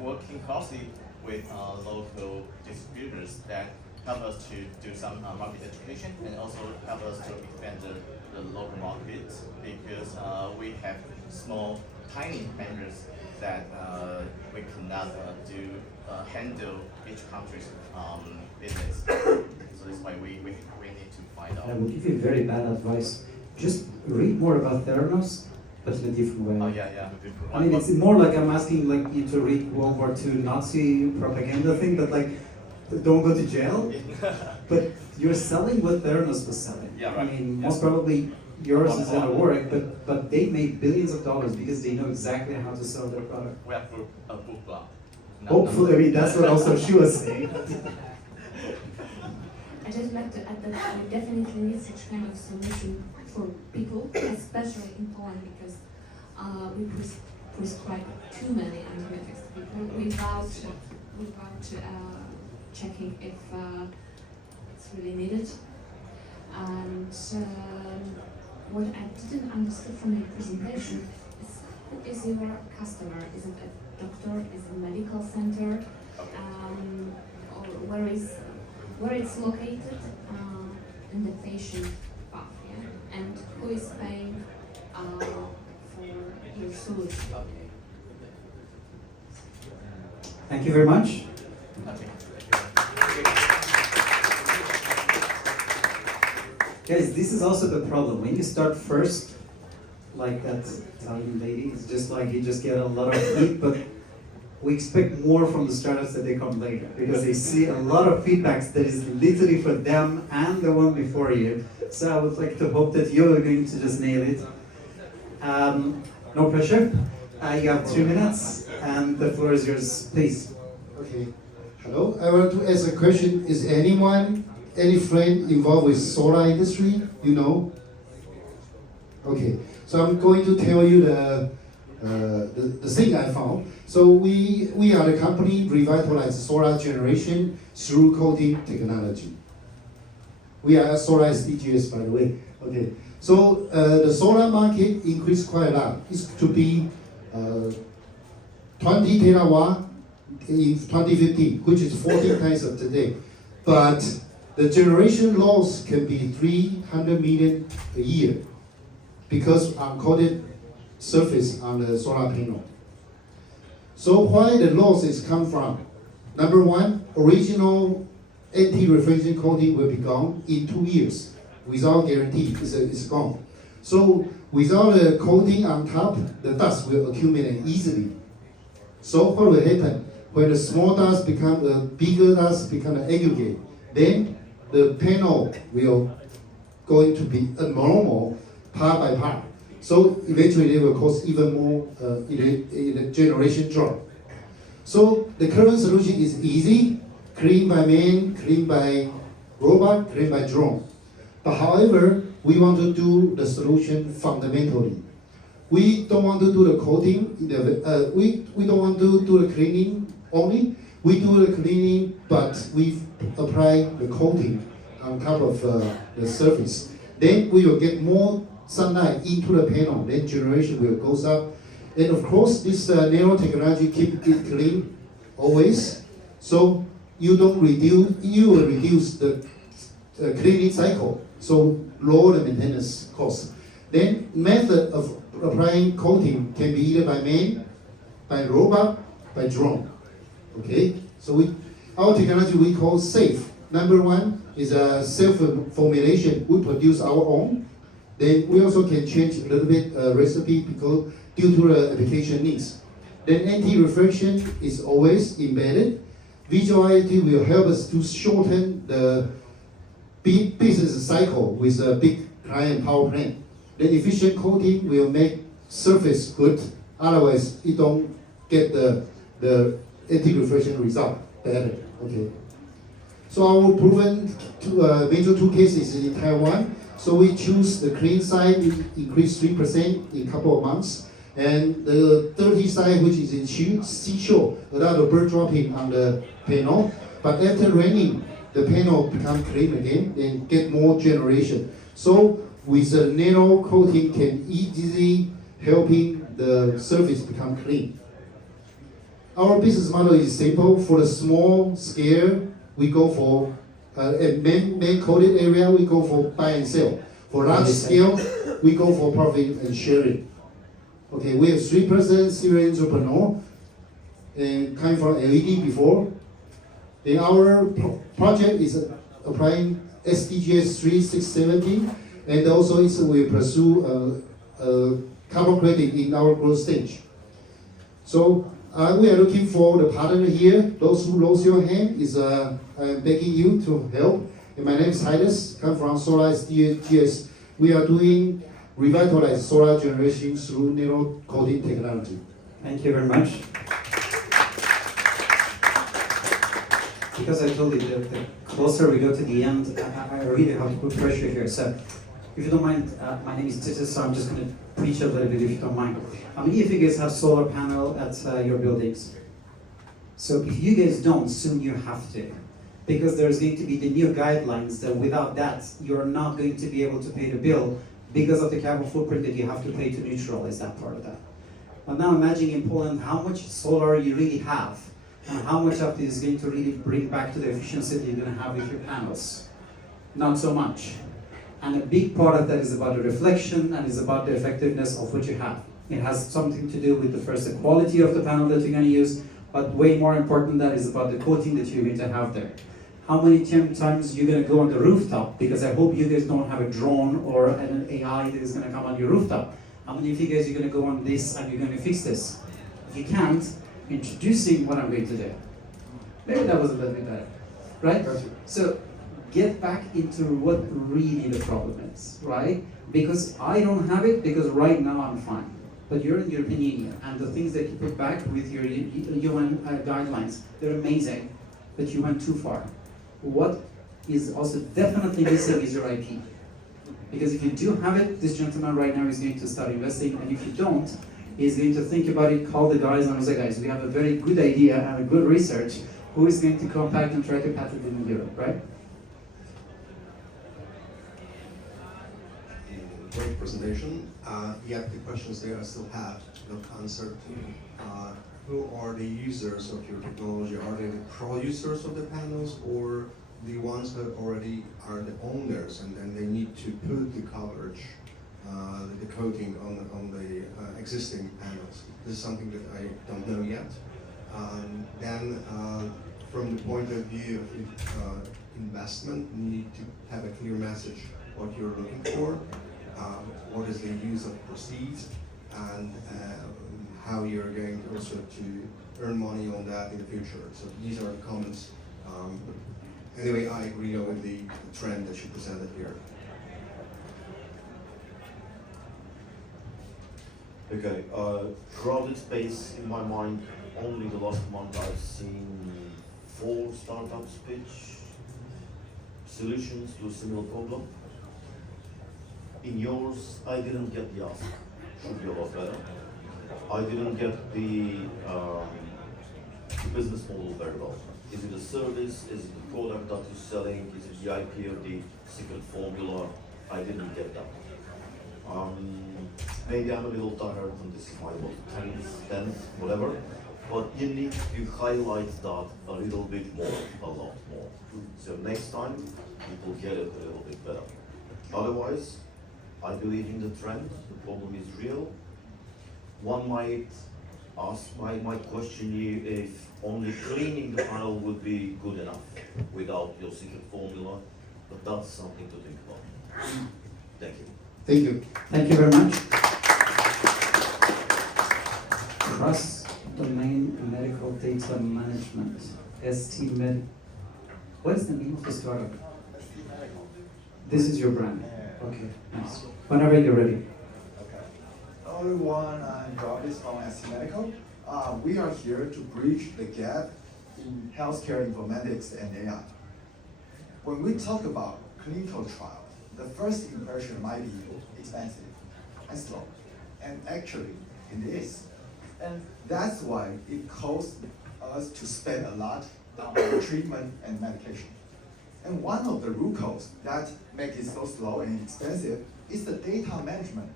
working closely with local distributors that help us to do some market education and also help us to expand the local market because we have small, tiny vendors that we cannot handle each country's business. So that's why we need to find out. I will give you very bad advice. Just read more about Theranos, but in a different way. Oh yeah. I mean, it's more like I'm asking like you to read World War II Nazi propaganda thing, but like, don't go to jail. But you're selling what Theranos was selling. Yeah, right. I mean, most probably yours is gonna work, but they made billions of dollars because they know exactly how to sell their product. We have a book club. Hopefully, I mean, that's what also she was saying. I just like to add that we definitely need such kind of solution for people, especially in Poland, because we prescribe too many antibiotics to people without checking if it's really needed. And what I didn't understand from your presentation is who is your customer? Is it a doctor? Is it a medical center? Or where it's located in the patient path, yeah? And who is paying for your solution? Thank you very much. Guys, this is also the problem. When you start first, like that Italian lady, it's just like you just get a lot of feed, but we expect more from the startups that they come later because they see a lot of feedbacks that is literally for them and the one before you. So I would like to hope that you're going to just nail it. No pressure. You have 3 minutes and the floor is yours, please. Okay. Hello. I want to ask a question. Is any friend involved with solar industry? You know? Okay. So I'm going to tell you the thing I found. So we are the company revitalize solar generation through coating technology. We are solar SDGs, by the way. Okay. So the solar market increased quite a lot. It's to be 20 terawatt in 2050, which is 14 times of today. But the generation loss can be 300 million a year because uncoated surface on the solar panel. So why the losses come from? Number one, original anti-refrigerant coating will be gone in 2 years without guarantee. It's gone. So without a coating on top, the dust will accumulate easily. So what will happen? When the small dust become a bigger dust, become an aggregate, then the panel will going to be abnormal part by part. So eventually they will cause even more in a generation drop. So the current solution is easy, clean by man, clean by robot, clean by drone. But however, we want to do the solution fundamentally. We don't want to do the coating, we don't want to do the cleaning only. We do the cleaning, but we apply the coating on top of the surface. Then we will get more sunlight into the panel, then generation will goes up. And of course, this nano technology keep it clean always. So you will reduce the cleaning cycle, so lower the maintenance cost. Then method of applying coating can be either by man, by robot, by drone. Okay, so our technology we call safe. Number one is a self-formulation. We produce our own. Then we also can change a little bit recipe because due to the application needs. Then anti-reflection is always embedded. Visuality will help us to shorten the business cycle with a big client power plant. The efficient coating will make surface good. Otherwise, you don't get the anti-reflection result better. Okay. So our proven major two cases in Taiwan. So we choose the clean side, we increase 3% in a couple of months. And the dirty side, which is in seashore, a lot of bird dropping on the panel. But after raining, the panel become clean again and get more generation. So with the nano coating can easily helping the surface become clean. Our business model is simple. For the small scale, we go for a main coated area, we go for buy and sell. For large scale, we go for profit and sharing. Okay, we have 3% serial entrepreneur and coming from LED before. Then our project is applying SDGs 3, 6, 17, and also we pursue carbon credit in our growth stage. So we are looking for the partner here. Those who raise your hand is I'm begging you to help. And my name is Titus, come from Solar SDGs. We are doing revitalized solar generation through nano coating technology. Thank you very much. Because I told you that the closer we go to the end, I really have to put pressure here. So If you don't mind, my name is Titus, so I'm just going to preach a little bit if you don't mind. How many of you guys have solar panel at your buildings? So if you guys don't, soon you have to. Because there's going to be the new guidelines that without that, you're not going to be able to pay the bill because of the carbon footprint that you have to pay to neutralize that part of that. But now imagine in Poland how much solar you really have and how much of this is going to really bring back to the efficiency that you're going to have with your panels. Not so much. And a big part of that is about the reflection and is about the effectiveness of what you have. It has something to do with the quality of the panel that you're going to use, but way more important that is about the coating that you're going to have there. How many times you're going to go on the rooftop? Because I hope you guys don't have a drone or an AI that is going to come on your rooftop. How many of you guys are going to go on this and you're going to fix this? If you can't, introducing what I'm going to do. Maybe that was a little bit better, right? So get back into what really the problem is, right? Because I don't have it, because right now I'm fine. But you're in the European Union, and the things that you put back with your UN guidelines, they're amazing, but you went too far. What is also definitely missing is your IP. Because if you do have it, this gentleman right now is going to start investing, and if you don't, he's going to think about it, call the guys, and say, guys, we have a very good idea and a good research, who is going to contact and try to patent it in Europe, right? Great presentation. Yet the questions there I still have not answered. Who are the users of your technology? Are they the pro users of the panels, or the ones that already are the owners and then they need to put the coverage, the coating on the existing panels? This is something that I don't know yet. Then, from the point of view of investment, you need to have a clear message what you're looking for. What is the use of proceeds, and how you're going also to earn money on that in the future. So these are the comments. Anyway, I agree with the trend that you presented here. Okay, crowded space in my mind. Only the last month I've seen 4 startups pitch solutions to a similar problem. In yours, I didn't get the ask. Should be a lot better. I didn't get the business model very well. Is it a service? Is it the product that you're selling? Is it the IP of the secret formula? I didn't get that. Maybe I'm a little tired and this is my 10th, whatever. But you need to highlight that a little bit more, a lot more. So next time, people get it a little bit better. Otherwise, I believe in the trend, the problem is real. One might question you if only cleaning the panel would be good enough without your secret formula, but that's something to think about. Thank you. Thank you. Thank you very much. Cross-domain medical data management, ST-Med. What is the name of the startup? This is your brand. Okay, nice. Whenever you're ready. Okay. Hello everyone, I'm Jarvis from ST Medical. We are here to bridge the gap in healthcare informatics and AI. When we talk about clinical trials, the first impression might be expensive and slow. And actually, it is. And that's why it costs us to spend a lot on treatment and medication. And one of the root causes that make it so slow and expensive is the data management.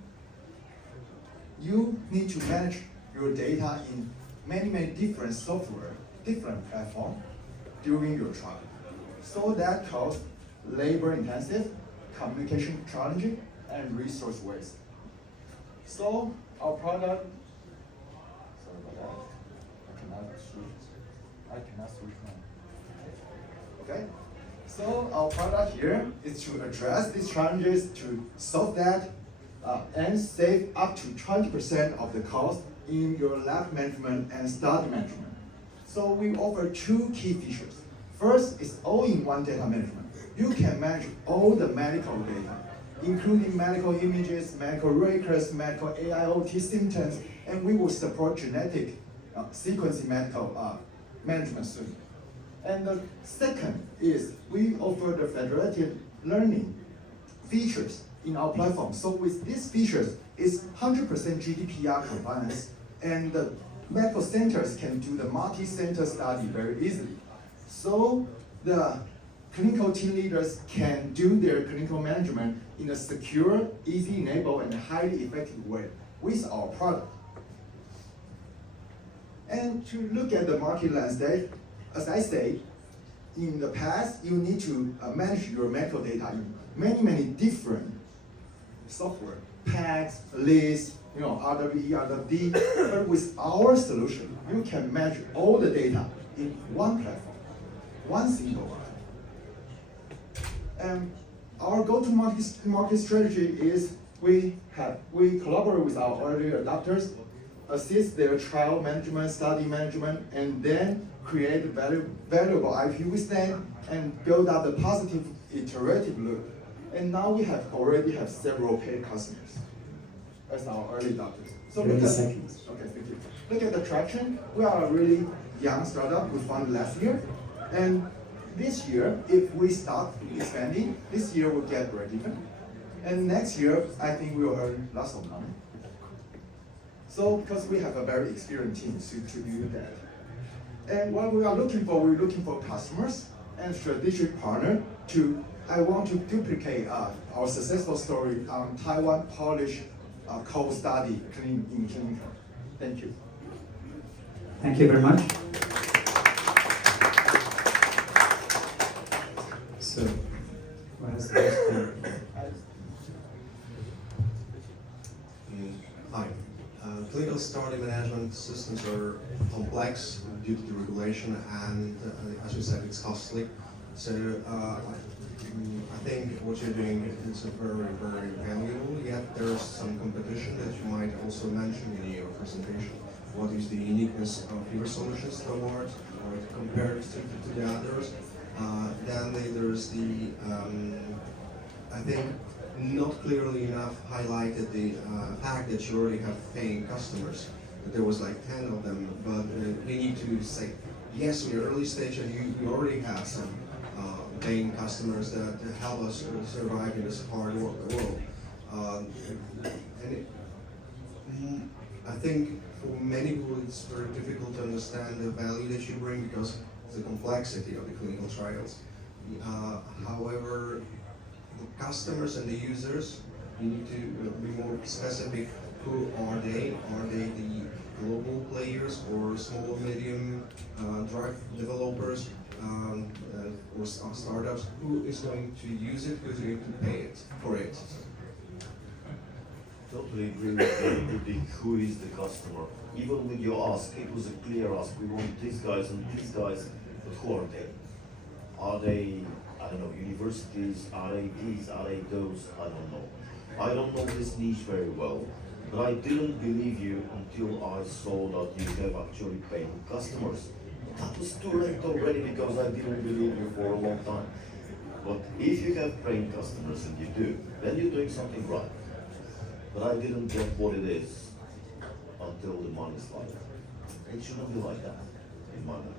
You need to manage your data in many different software, different platforms during your trial. So that causes labor intensive, communication challenging, and resource waste. So our product, sorry about that, I cannot switch now. Okay? So our product here is to address these challenges, to solve that, and save up to 20% of the cost in your lab management and study management. So we offer 2 key features. First is all-in-one data management. You can manage all the medical data, including medical images, medical records, medical AIoT symptoms, and we will support genetic sequencing medical management soon. And the second is we offer the federated learning features in our platform. So with these features, it's 100% GDPR compliance, and the medical centers can do the multi-center study very easily. So the clinical team leaders can do their clinical management in a secure, easy enable, and highly effective way with our product. And to look at the market landscape, as I say, in the past, you need to manage your medical data in many different software, PACS, LIST, RWE, RWD. But with our solution, you can manage all the data in one platform, one single one. And our go-to-market strategy is we collaborate with our early adopters, assist their trial management, study management, and then create valuable IP with them and build up the positive iterative loop. And now we already have several paid customers as our early adopters. So look at, seconds. okay, thank you. Look at the traction. We are a really young startup. We founded last year, and this year, if we start expanding, this year we'll get break-even, and next year I think we will earn lots of money. So because we have a very experienced team to do that. And what we are looking for, we're looking for customers and strategic partner to, I want to duplicate our successful story on Taiwan Polish code study in clinical. Thank you. Thank you very much. So, what has the question? Hi. Clinical study management systems are complex due to the regulation, and as you said, it's costly. So I think what you're doing is very valuable. Yet there's some competition that you might also mention in your presentation. What is the uniqueness of your solutions toward or compared to the others? Then there's the I think not clearly enough highlighted the fact that you already have paying customers. That there was like 10 of them, but we need to say, yes, we're early stage and you already have some paying customers that help us survive in this hard world. I think for many people it's very difficult to understand the value that you bring because of the complexity of the clinical trials. However, the customers and the users, you need to be more specific. Who are they? Are they the global players or small, medium drug developers or startups? Who is going to use it? Who's going to pay it for it? Totally agree with the who is the customer. Even with your ask, it was a clear ask. We want these guys and these guys, but who are they? Are they, I don't know, universities? Are they these? Are they those? I don't know. I don't know this niche very well, but I didn't believe you until I saw that you have actually paying customers. That was too late already because I didn't believe you for a long time. But if you have paying customers and you do, then you're doing something right. But I didn't get what it is until the money slide. It shouldn't be like that, in my mind.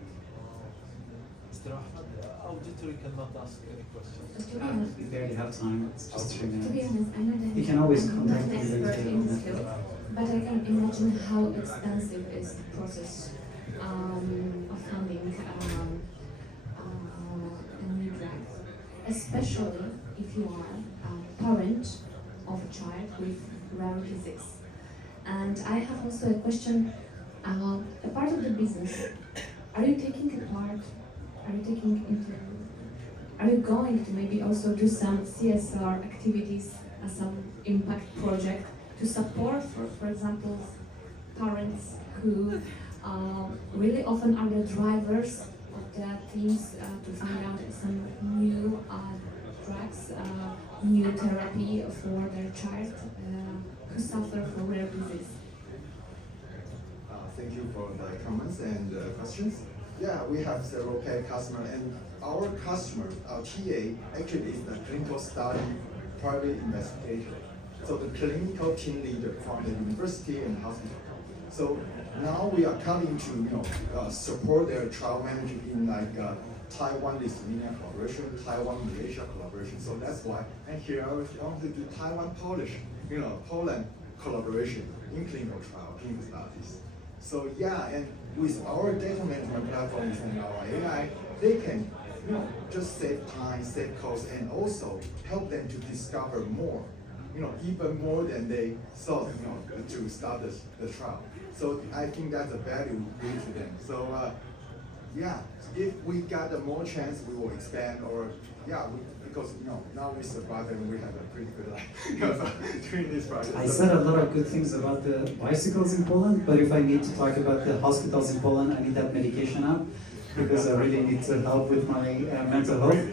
Mr. Ahmad, auditory cannot ask any questions. We barely have time, it's just 3 To be minutes. honest, I'm not You can always I'm contact not me an expert later in on this that. field, but I can imagine how expensive is the process of funding a new drug, especially if you are a parent of a child with rare disease. And I have also a question, a part of the business, are you taking a part, are you going to maybe also do some CSR activities, some impact project to support, for example, parents who really often are the drivers of their teams to find out some new drugs, new therapy for their child who suffer from rare disease? Thank you for the comments and questions. Yeah, we have several paid customers, and our customer, our TA, actually is the clinical study private investigator. So the clinical team leader from the university and hospital. So now we are coming to support their trial management in like Taiwan-Lithuania collaboration, Taiwan-Malaysia collaboration. So that's why. And here I want to do Taiwan-Polish, Poland collaboration in clinical trial, clinical studies. So yeah, and with our data management platforms and our AI, they can just save time, save costs, and also help them to discover more, even more than they thought, to start the trial. So I think that's a value really to them. So yeah, if we got more chance, we will expand, or because now we survive and we have a pretty good life during this process. I said a lot of good things about the bicycles in Poland, but if I need to talk about the hospitals in Poland, I need that medication app because I really need to help with my mental health.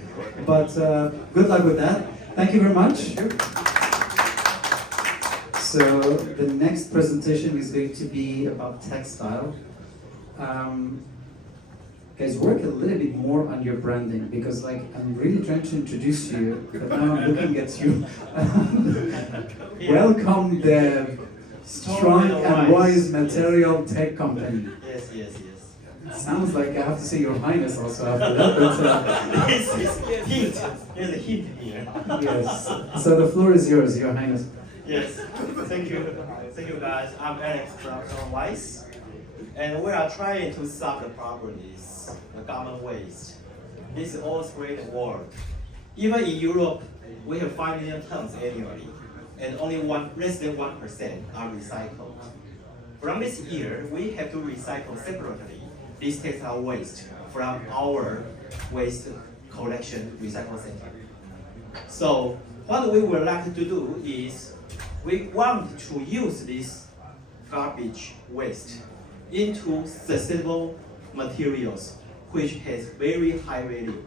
But good luck with that. Thank you very much. So the next presentation is going to be about textile. Guys, work a little bit more on your branding because I'm really trying to introduce you, but now I'm looking at you. Welcome the strong and wise material tech company. Yes. Sounds like I have to say Your Highness also after that, but Hint. Here's a hint here. yes. So the floor is yours, Your Highness. Yes, thank you guys. I'm Alex from Wise, and we are trying to solve the problem is the garment waste. This is all spread the world. Even in Europe, we have 5 million tons annually, and only less than 1% are recycled. From this year, we have to recycle separately this textile waste from our waste collection recycle center. So what we would like to do is we want to use this garbage waste into sustainable materials which has very high value.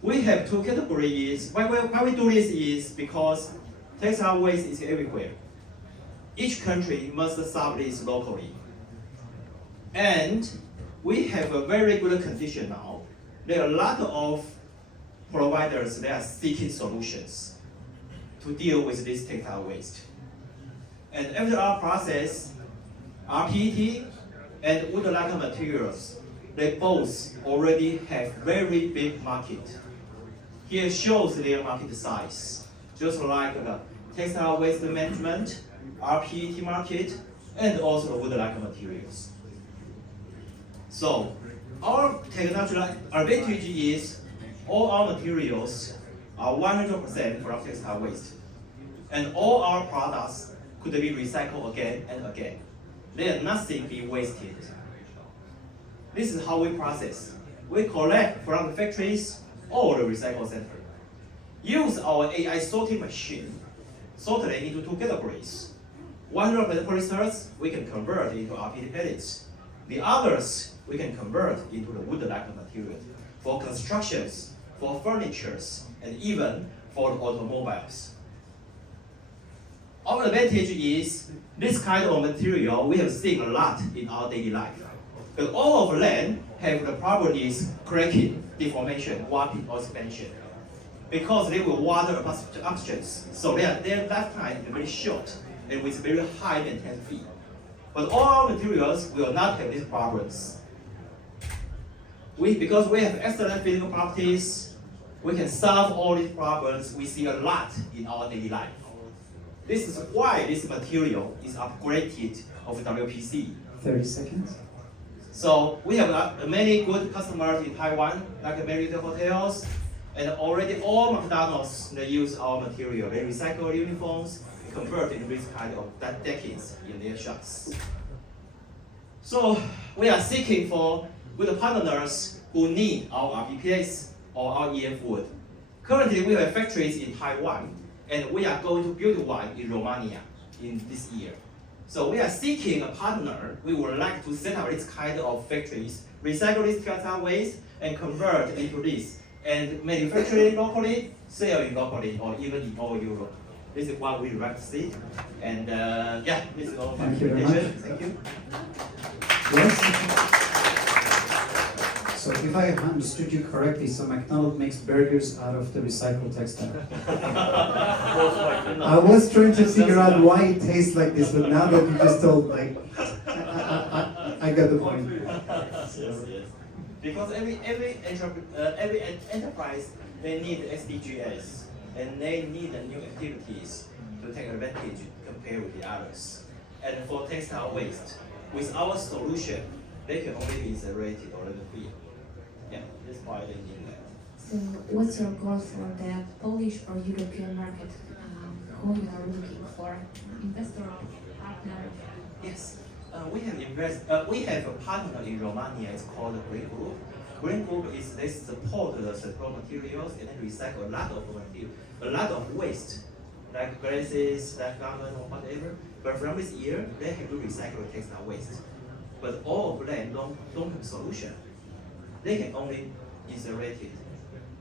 We have 2 categories. Why we do this is because textile waste is everywhere. Each country must solve this locally. And we have a very good condition now. There are a lot of providers that are seeking solutions to deal with this textile waste. And after our process, RPET and wood-like materials, they both already have very big market. Here shows their market size, just like the textile waste management, RPET market, and also the wood-like materials. So our technological advantage is all our materials are 100% from textile waste. And all our products could be recycled again and again. There nothing be wasted. This is how we process. We collect from the factories or the recycle center. Use our AI sorting machine, sort them into 2 categories. 100% polysters, we can convert into RPET pellets. The others, we can convert into the wood-like material for constructions, for furnitures, and even for the automobiles. Our advantage is this kind of material we have seen a lot in our daily life. But all of them have the properties cracking, deformation, warping, or expansion. Because they will water oxygen, so their lifetime is very short and with very high maintenance fee. But all our materials will not have these problems. Because we have excellent physical properties, we can solve all these problems we see a lot in our daily life. This is why this material is upgraded of WPC. 30 seconds. So we have many good customers in Taiwan, like many hotels, and already all McDonald's, they use our material. They recycle uniforms, convert into this kind of decades in their shops. So we are seeking for good partners who need our RPPS or our EF wood. Currently, we have factories in Taiwan, and we are going to build one in Romania in this year. So we are seeking a partner. We would like to set up this kind of factories, recycle this textile waste, and convert into this, and manufacture it locally, sell it locally, or even in all Europe. This is what we would like to see. And yeah, this is all my presentation. Thank you. Yes? So if I understood you correctly, so McDonald's makes burgers out of the recycled textile. I was trying to figure out why it tastes like this, but now that you just told, I got the point. Yes. because every enterprise, they need SDGs and they need new activities to take advantage compared with the others. And for textile waste, with our solution, they can only be separated or free. Yeah, that's why they need that. So what's your goal for the Polish or European market? Who you are looking for? Investor or partner? Yes, we have a partner in Romania. It's called Green Group. Green Group is they support the raw materials and then recycle a lot of material, a lot of waste, like glasses, like garment or whatever. But from this year, they have to recycle textile waste. But all of them don't have solution. They can only incinerate it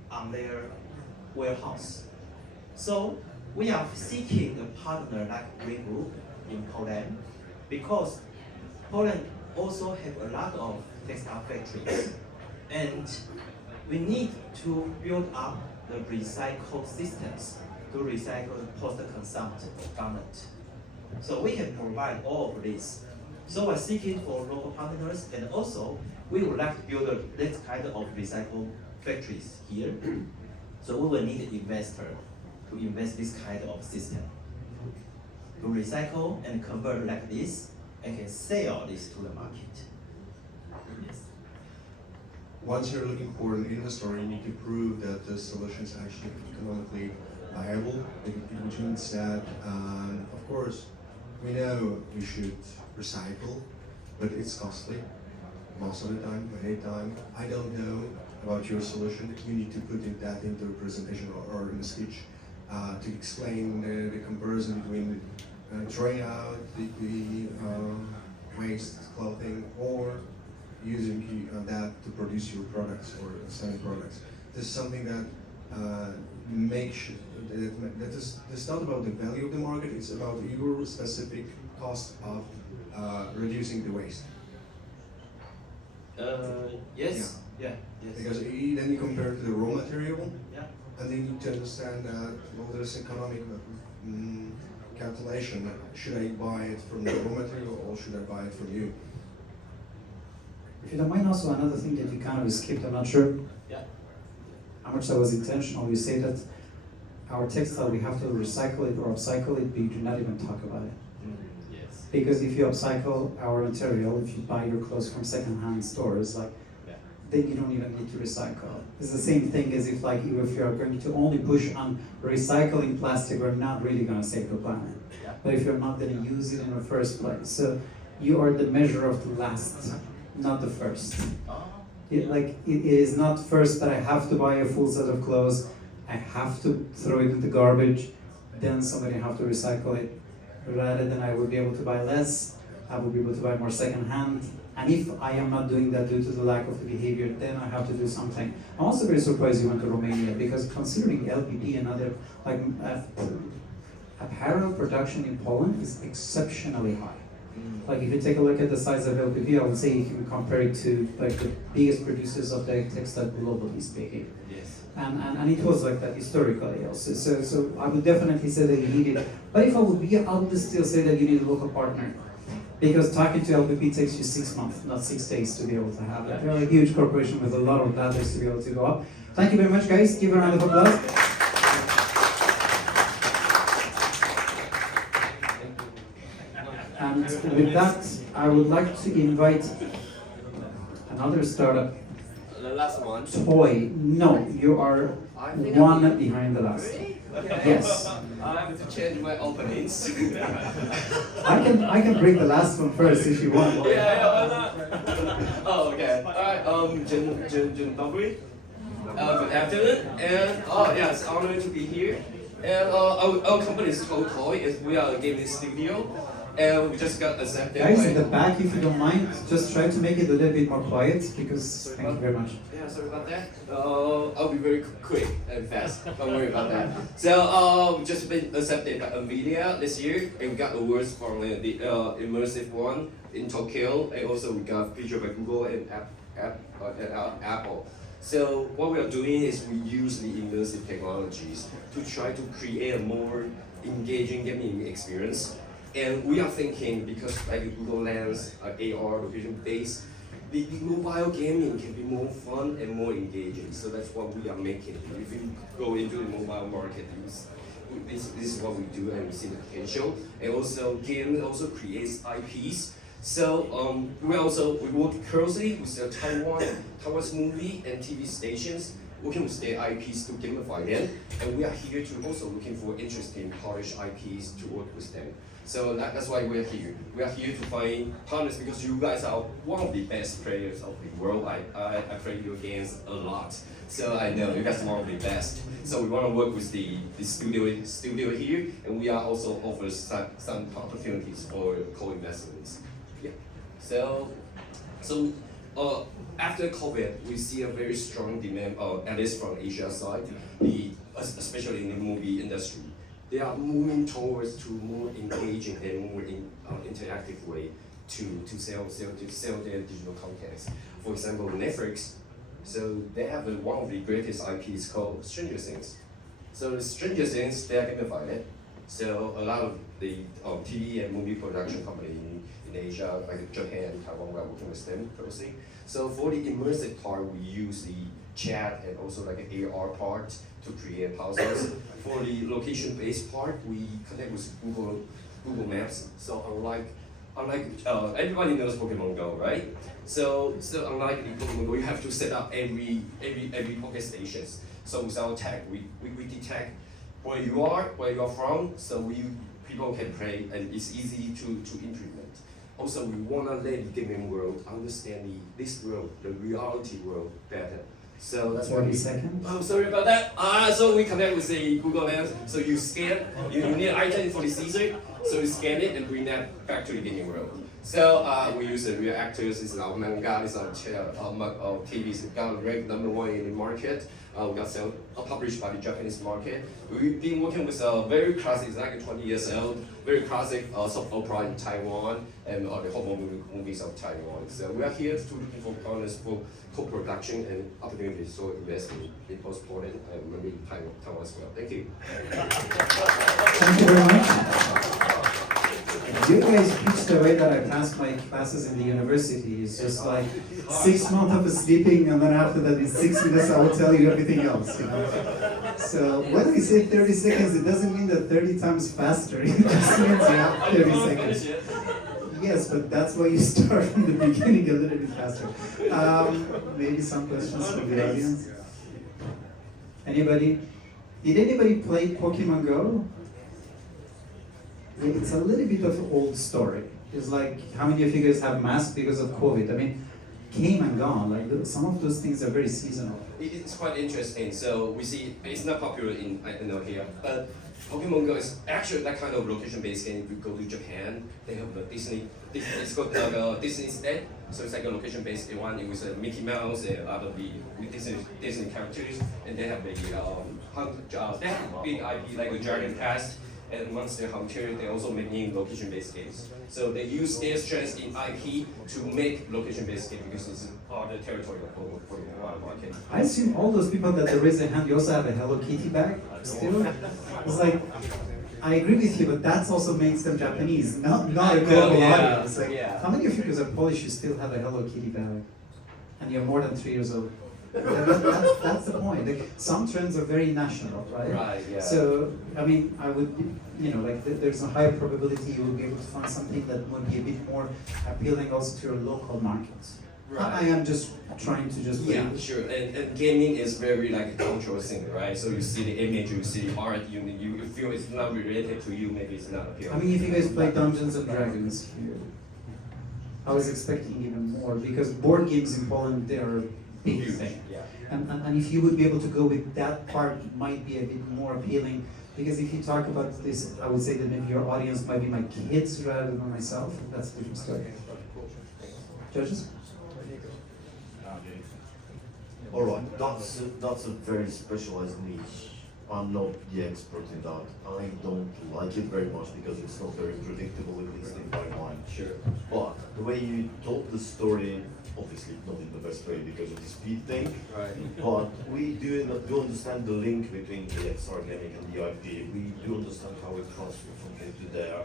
on their warehouse. So we are seeking a partner like Green Group in Poland because Poland also have a lot of textile factories and we need to build up the recycle systems to recycle the post-consumption garment. So we can provide all of this. So we're seeking for local partners and also we would like to build this kind of recycle factories here. So we will need an investor to invest this kind of system to recycle and convert like this and can sell this to the market. Yes. Once you're looking for an investor, you need to prove that the solution is actually economically viable, which means that, of course, we know we should recycle, but it's costly most of the time, many times. I don't know about your solution. You need to put that into a presentation or in a speech to explain the comparison between throwing out the waste clothing or using that to produce your products or selling products. This is something that makes it's not about the value of the market, it's about your specific cost of reducing the waste. Yes. Yeah. Yes. Because then you compare to the raw material, yeah. And then you need to understand that well, there's economic calculation. Should I buy it from the raw material or should I buy it from you? If you don't mind, also another thing that you kind of skipped, I'm not sure how much that was intentional. You say that our textile, we have to recycle it or upcycle it, but you do not even talk about it. Yes. Because if you upcycle our material, if you buy your clothes from second-hand stores, like, then you don't even need to recycle. It's the same thing as if you're going to only push on recycling plastic, we're not really going to save the planet. Yeah. But if you're not going to use it in the first place, so you are the measure of the last, not the first. It is not first that I have to buy a full set of clothes, I have to throw it in the garbage, then somebody have to recycle it. Rather than I would be able to buy less, I would be able to buy more second-hand. And if I am not doing that due to the lack of the behavior, then I have to do something. I'm also very surprised you went to Romania because considering LPD and other apparel production in Poland is exceptionally high. Like if you take a look at the size of LPD, I would say you can compare it to like the biggest producers of the textile globally speaking. Yes. And it was like that historically also. So I would definitely say that you need it. But if I would be, I would still say that you need a local partner. Because talking to LPP takes you 6 months, not 6 days to be able to have it. They're a huge corporation with a lot of ladders to be able to go up. Thank you very much, guys. Give a round of applause. And with that, I would like to invite another startup. The last one. Toy. No, you are one behind the last. Really? Yes. I have to change my openings. I can bring the last one first if you want. Why not? Oh, okay. Alright, Jin Dobry. Good afternoon, and yes, honored to be here. And our company is called Toy, we are a gaming studio, and we just got accepted. Guys in the back, if you don't mind, just try to make it a little bit more quiet, because thank you very much. Yeah, sorry about that. I'll be very quick and fast. Don't worry about that. So we just been accepted by NVIDIA this year, and we got awards from the immersive one in Tokyo, and also we got featured by Google and Apple. So what we are doing is we use the immersive technologies to try to create a more engaging gaming experience. And we are thinking, because like Google Lens, AR, location based, the mobile gaming can be more fun and more engaging. So that's what we are making. If you go into the mobile market, this is what we do, and we see the potential. And also, game also creates IPs. So we work closely with the Taiwanese movie and TV stations, working with their IPs to gamify them. And we are here to also looking for interesting polished IPs to work with them. So that's why we're here. We are here to find partners because you guys are one of the best players of the world. I play your games a lot, so I know you guys are one of the best. So we want to work with the studio here, and we are also offer some opportunities for co-investments. Yeah. So after COVID, we see a very strong demand, at least from Asia side, especially in the movie industry. They are moving towards to more engaging and more interactive way to sell their digital contents. For example, Netflix, so they have one of the greatest IPs called Stranger Things. So the Stranger Things, they are gamified it. So a lot of the TV and movie production company in Asia, like Japan and Taiwan, we are working with them closely. So for the immersive part, we use the chat and also like an AR part to create puzzles. For the location-based part, we connect with Google Maps. So unlike everybody knows Pokemon Go, right? So unlike the Pokemon Go, you have to set up every Poké stations. So with our tech, we detect where you are from, so people can play, and it's easy to implement. Also, we want to let the gaming world understand this world, the reality world better. So that's why 30 seconds. Oh, sorry about that. So we connect with the Google Maps. So you scan, you need an item for the season, so you scan it and bring that back to the gaming world. So we use the real actors. This is our manga. This is our TVs. We got ranked #1 in the market. We got published by the Japanese market. We've been working with a very classic, it's like 20 years old, very classic soap opera in Taiwan and the horror movies of Taiwan. So we are here to looking for partners for co-production and opportunities to invest in post-production and maybe Taiwan as well. Thank you. Thank you very much. You guys preach the way that I pass my classes in the university. It's just like 6 months of sleeping, and then after that, in 6 minutes, I will tell you everything else. You know? So when we say 30 seconds, it doesn't mean that 30 times faster. It just means you have 30 seconds. Yes, but that's why you start from the beginning a little bit faster. Maybe some questions from the audience. Anybody? Did anybody play Pokemon Go? It's a little bit of an old story. It's like, how many of you guys have masks because of COVID? I mean, came and gone. Like some of those things are very seasonal. It's quite interesting. So we see it's not popular in here, but Pokemon Go is actually that kind of location-based game. If you go to Japan, they have the Disney. It's called Disney State. So it's like a location-based one. It was Mickey Mouse and other the Disney characters, and they have the they have a big IP like the Dragon Cast. And once they're hunter, they're also making location-based games. So they use their strengths in IP to make location-based games because it's the territory for the mobile market. I assume all those people that raise their hand, you also have a Hello Kitty bag still? It's like, I agree with you, but that also makes them Japanese, not a global audience. Like, how many of you guys are Polish who still have a Hello Kitty bag? And you're more than 3 years old? That's the point. Like, some trends are very national, right? Right, yeah. So, I mean, I would, there's a higher probability you will be able to find something that would be a bit more appealing also to your local markets. Right. I am just trying to just... Yeah, sure. And gaming is very like a cultural thing, right? So you see the image, you see the art, you feel it's not related to you, maybe it's not appealing. I mean, if you guys play Dungeons and Dragons here, I was expecting even more, because board games in Poland, they are a big thing. Yeah. And if you would be able to go with that part, might be a bit more appealing. Because if you talk about this, I would say that maybe your audience might be my kids rather than myself. That's a different story. Judges? All right, that's a very specialized niche. I'm not the expert in that. I don't like it very much because it's not very predictable, at least in my mind. Sure. But the way you told the story, obviously not in the best way because of the speed thing. Right. But we do understand the link between the XR gaming and the IP. We do understand how it transfers from here to there.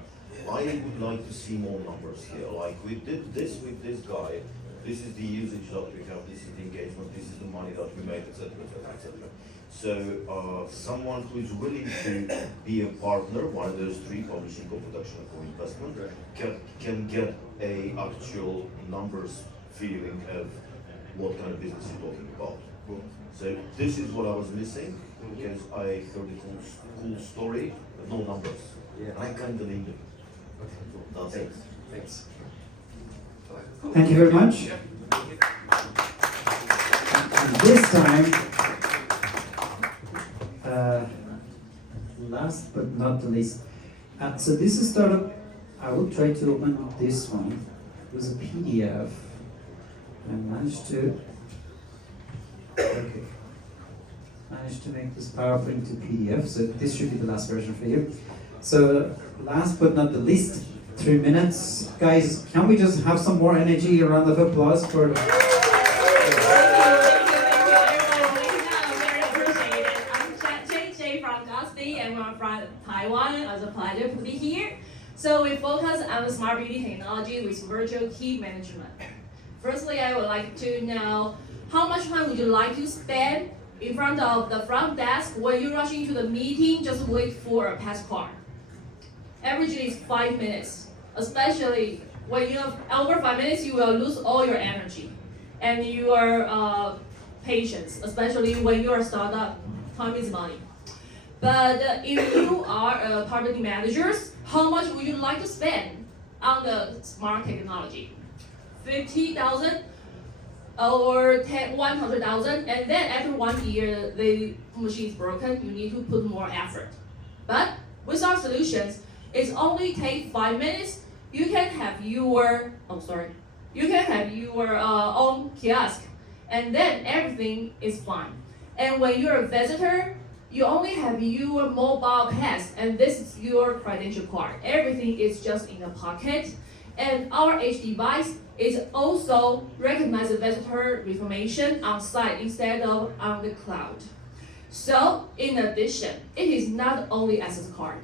I would like to see more numbers here. Like we did this with this guy, this is the usage that we have, this is the engagement, this is the money that we make, etc., etc., etc. So someone who is willing to be a partner, one of those three, publishing, co-production, or co-investment, can get a actual numbers feeling of what kind of business you're talking about. So this is what I was missing, because I heard a cool story, but no numbers. And I kind of need them. That's it. Thanks. Thank you very much. And this time, last but not the least, so this is startup. I will try to open this one. It was a PDF. I managed to make this PowerPoint to PDF. So this should be the last version for you. So last but not the least, 3 minutes. Guys, can we just have some more energy, a round of applause for... Very appreciated. I'm JJ from Gatsby and we're from Taiwan. It's a pleasure to be here. So we focus on the smart beauty technology with virtual key management. Firstly, I would like to know how much time would you like to spend in front of the front desk when you rush into the meeting, just wait for a pass card. Averagely is 5 minutes. Especially when you have over 5 minutes, you will lose all your energy and your patience, especially when you are a startup, time is money. But if you are a product managers, how much would you like to spend on the smart technology? 50,000 or 100,000, and then after 1 year, the machine is broken, you need to put more effort. But with our solutions, it only takes 5 minutes. You can have your own kiosk, and then everything is fine. And when you're a visitor, you only have your mobile pass, and this is your credential card. Everything is just in the pocket, and our edge device is also recognize the visitor information on site instead of on the cloud. So, in addition, it is not only access card.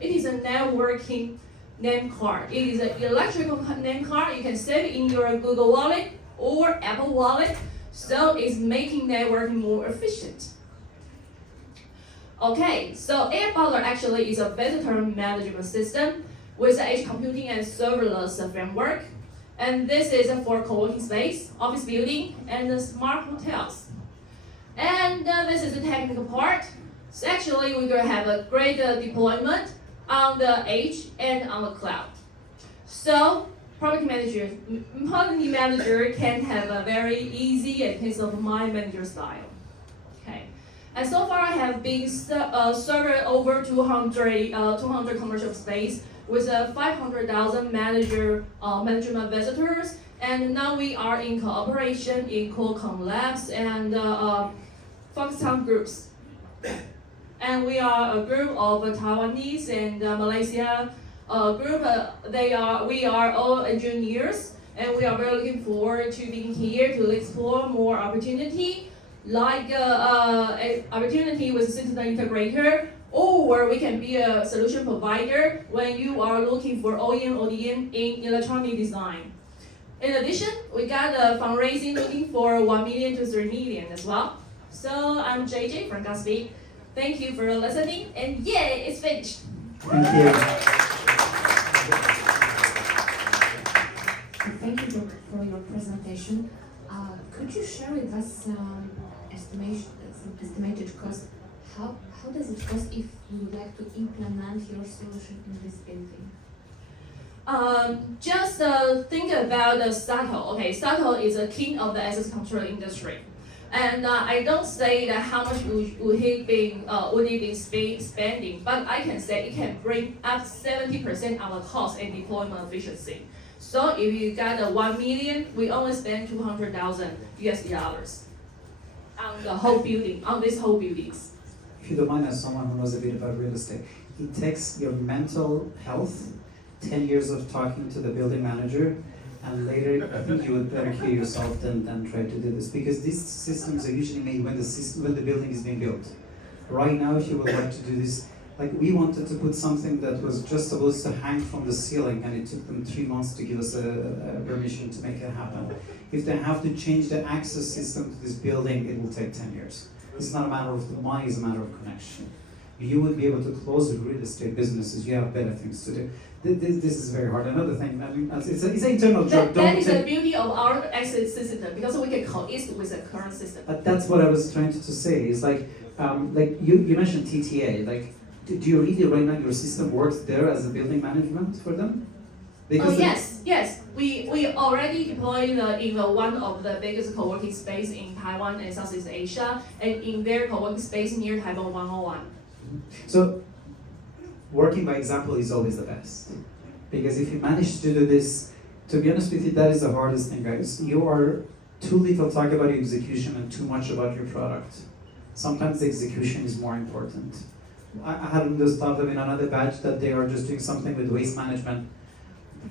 It is a networking name card. It is an electrical name card. You can save it in your Google Wallet or Apple Wallet. So it's making networking more efficient. Okay, so Air Butler actually is a visitor management system with edge computing and serverless framework. And this is for co-working space, office building, and smart hotels. And this is the technical part. So actually, we're going to have a great deployment on the edge and on the cloud. So product manager can have a very easy and peace of mind manager style. Okay, and so far I have been served over 200 commercial space with 500,000 management visitors, and now we are in cooperation in Qualcomm Labs and Foxconn groups. And we are a group of Taiwanese and Malaysia group. We are all engineers, and we are very looking forward to being here to explore more opportunity, like opportunity with system integrator, or we can be a solution provider when you are looking for OEM, ODM in electronic design. In addition, we got a fundraising looking for 1 million to 3 million as well. So I'm JJ from Gatsby. Thank you for listening, and yay, it's finished. Thank you. Thank you for your presentation. Could you share with us some estimated cost? How does it cost if we would like to implement your solution in this building? Just think about the SATO. Okay, SATO is a king of the access control industry. And I don't say that how much would he be spending, but I can say it can bring up 70% of the cost and deployment efficiency. So if you got a 1 million, we only spend $200,000 US on the whole building, on this whole buildings. If you don't mind, as someone who knows a bit about real estate, it takes your mental health, 10 years of talking to the building manager, and later I think you would better kill yourself than try to do this, because these systems are usually made when the building is being built. Right now, if you would like to do this, Like we wanted to put something that was just supposed to hang from the ceiling, and it took them 3 months to give us a permission to make it happen. If they have to change the access system to this building, it will take 10 years. It's not a matter of the money, it's a matter of connection. You would be able to close the real estate businesses, you have better things to do. This is very hard. Another thing, I mean, it's an internal job. That is the beauty of our access system, because we can coexist with the current system. But that's what I was trying to say. Is like you mentioned TTA. Like, do you really right now your system works there as a building management for them? Oh yes. We already deployed in one of the biggest co-working space in Taiwan and Southeast Asia, and in their co-working space near Taiwan 101. So, working by example is always the best. Because if you manage to do this, to be honest with you, that is the hardest thing, guys. You are too little talk about your execution and too much about your product. Sometimes the execution is more important. I had this startup in another batch that they are just doing something with waste management.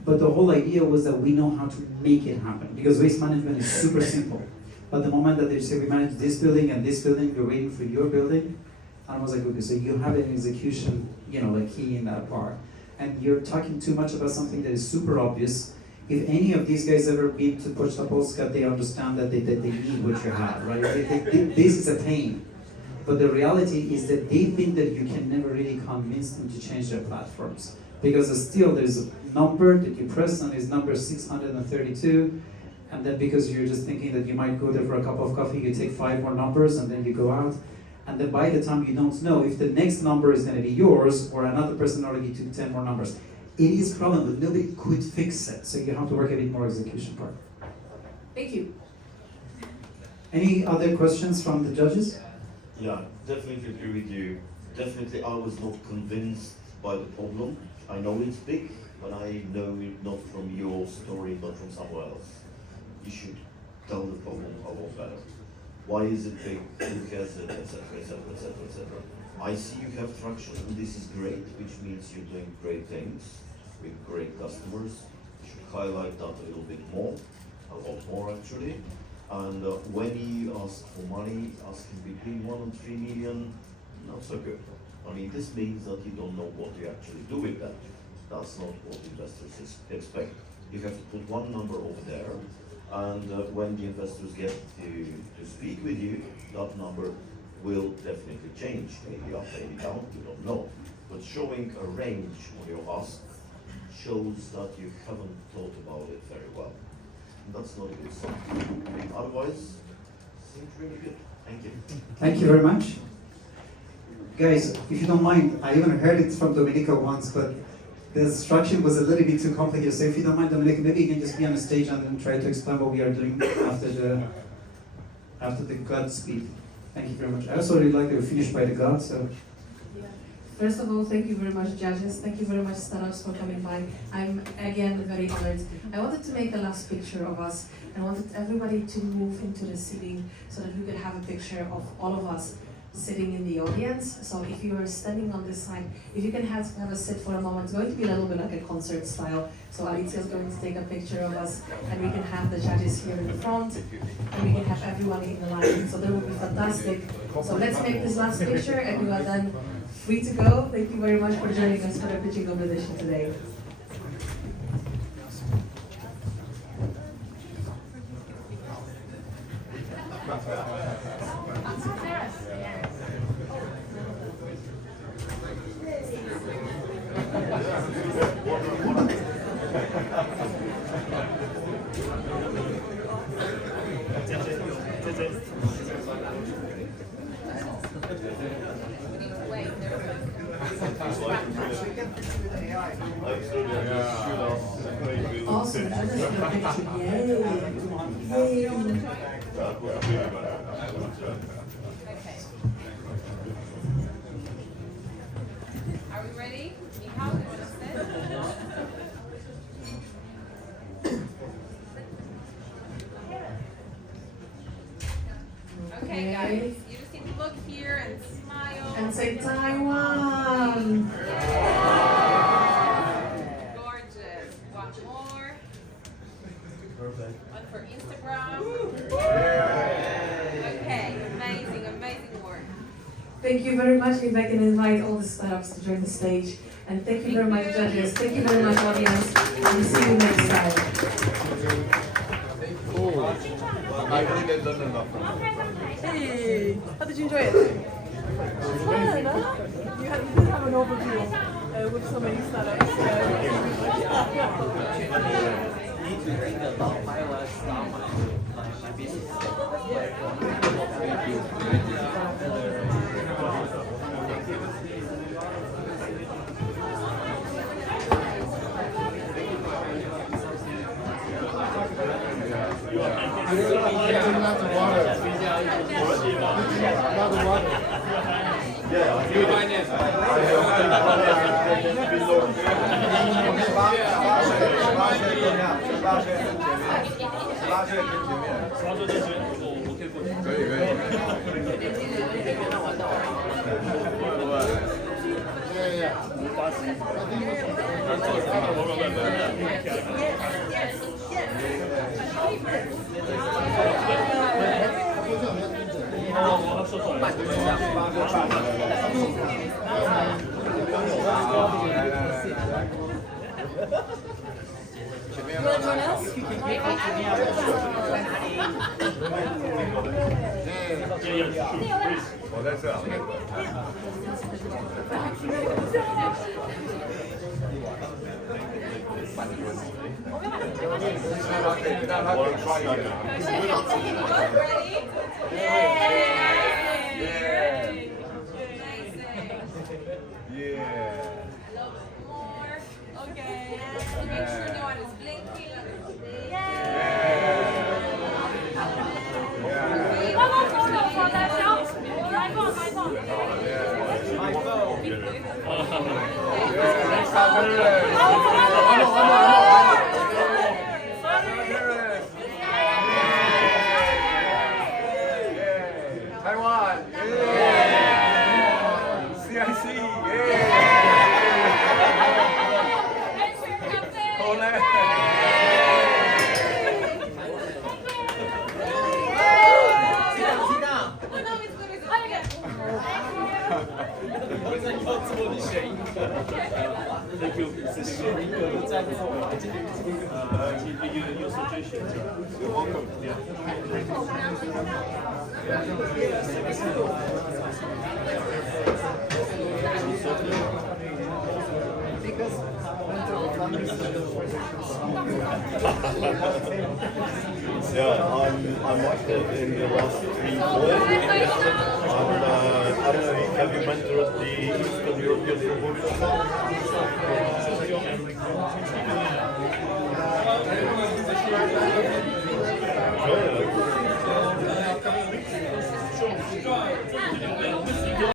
But the whole idea was that we know how to make it happen, because waste management is super simple. But the moment that they say we manage this building and this building, we're waiting for your building, and I was like, okay, so you have an execution, like key in that part. And you're talking too much about something that is super obvious. If any of these guys ever been to Poczta Polska, they understand that they need what you have, right? This is a pain. But the reality is that they think that you can never really convince them to change their platforms. Because still there's a number that you press and it's number 632, and then because you're just thinking that you might go there for a cup of coffee, you take 5 more numbers and then you go out. And then by the time you don't know if the next number is going to be yours or another person already took 10 more numbers. It is a problem, but nobody could fix it. So you have to work a bit more execution part. Thank you. Any other questions from the judges? Yeah, definitely agree with you. Definitely I was not convinced by the problem. I know it's big, but I know it not from your story, but from somewhere else. You should tell the problem a lot better. Why is it big? Who cares it, etc., etc., etc., etc. I see you have traction, and this is great, which means you're doing great things with great customers. You should highlight that a little bit more, a lot more actually. And when you ask for money, asking between 1 and 3 million, not so good. I mean, this means that you don't know what you actually do with that. That's not what investors expect. You have to put one number over there, and when the investors get to speak with you, that number will definitely change. Maybe up, maybe down, you don't know. But showing a range on your ask shows that you haven't thought about it very well. And that's not a good sign. Otherwise, seems really good. Thank you. Thank you very much. Guys, if you don't mind, I even heard it from Domenico once, but the instruction was a little bit too complicated. So if you don't mind, Domenico, maybe you can just be on the stage and then try to explain what we are doing after the God speak. Thank you very much. I also really like that we finished by the God, so. First of all, thank you very much, judges. Thank you very much, startups, for coming by. I'm, again, very honored. I wanted to make a last picture of us. I wanted everybody to move into the seating so that we could have a picture of all of us sitting in the audience. So if you are standing on this side, if you can have a sit for a moment, it's going to be a little bit like a concert style. So Alicia is going to take a picture of us, and we can have the judges here in the front, and we can have everyone in the line. So that would be fantastic. So let's make this last picture, and you are then free to go. Thank you very much for joining us for the pitching competition today. Awesome. Yay. Are we ready? Michał, you want to sit? Okay, guys, you just need to look here and smile. And say Taiwan. Gorgeous. One more. Perfect. One for Instagram. Okay, amazing, amazing work. Thank you very much. If I can invite all the startups to join the stage. And thank you very much, judges. Thank you very much, audience. And see you next time. I really didn't learn enough. Hey, how did you enjoy it? It was fun, huh? You did have an overview with so many startups. Need to think about why I start my You want to join us? Okay. Make sure no one is blinking. Taiwan! CIC! Thank you. Your suggestions. You're welcome. I'm active in the last 3 years. And I don't know, have you mentored the Eastern European Revolution?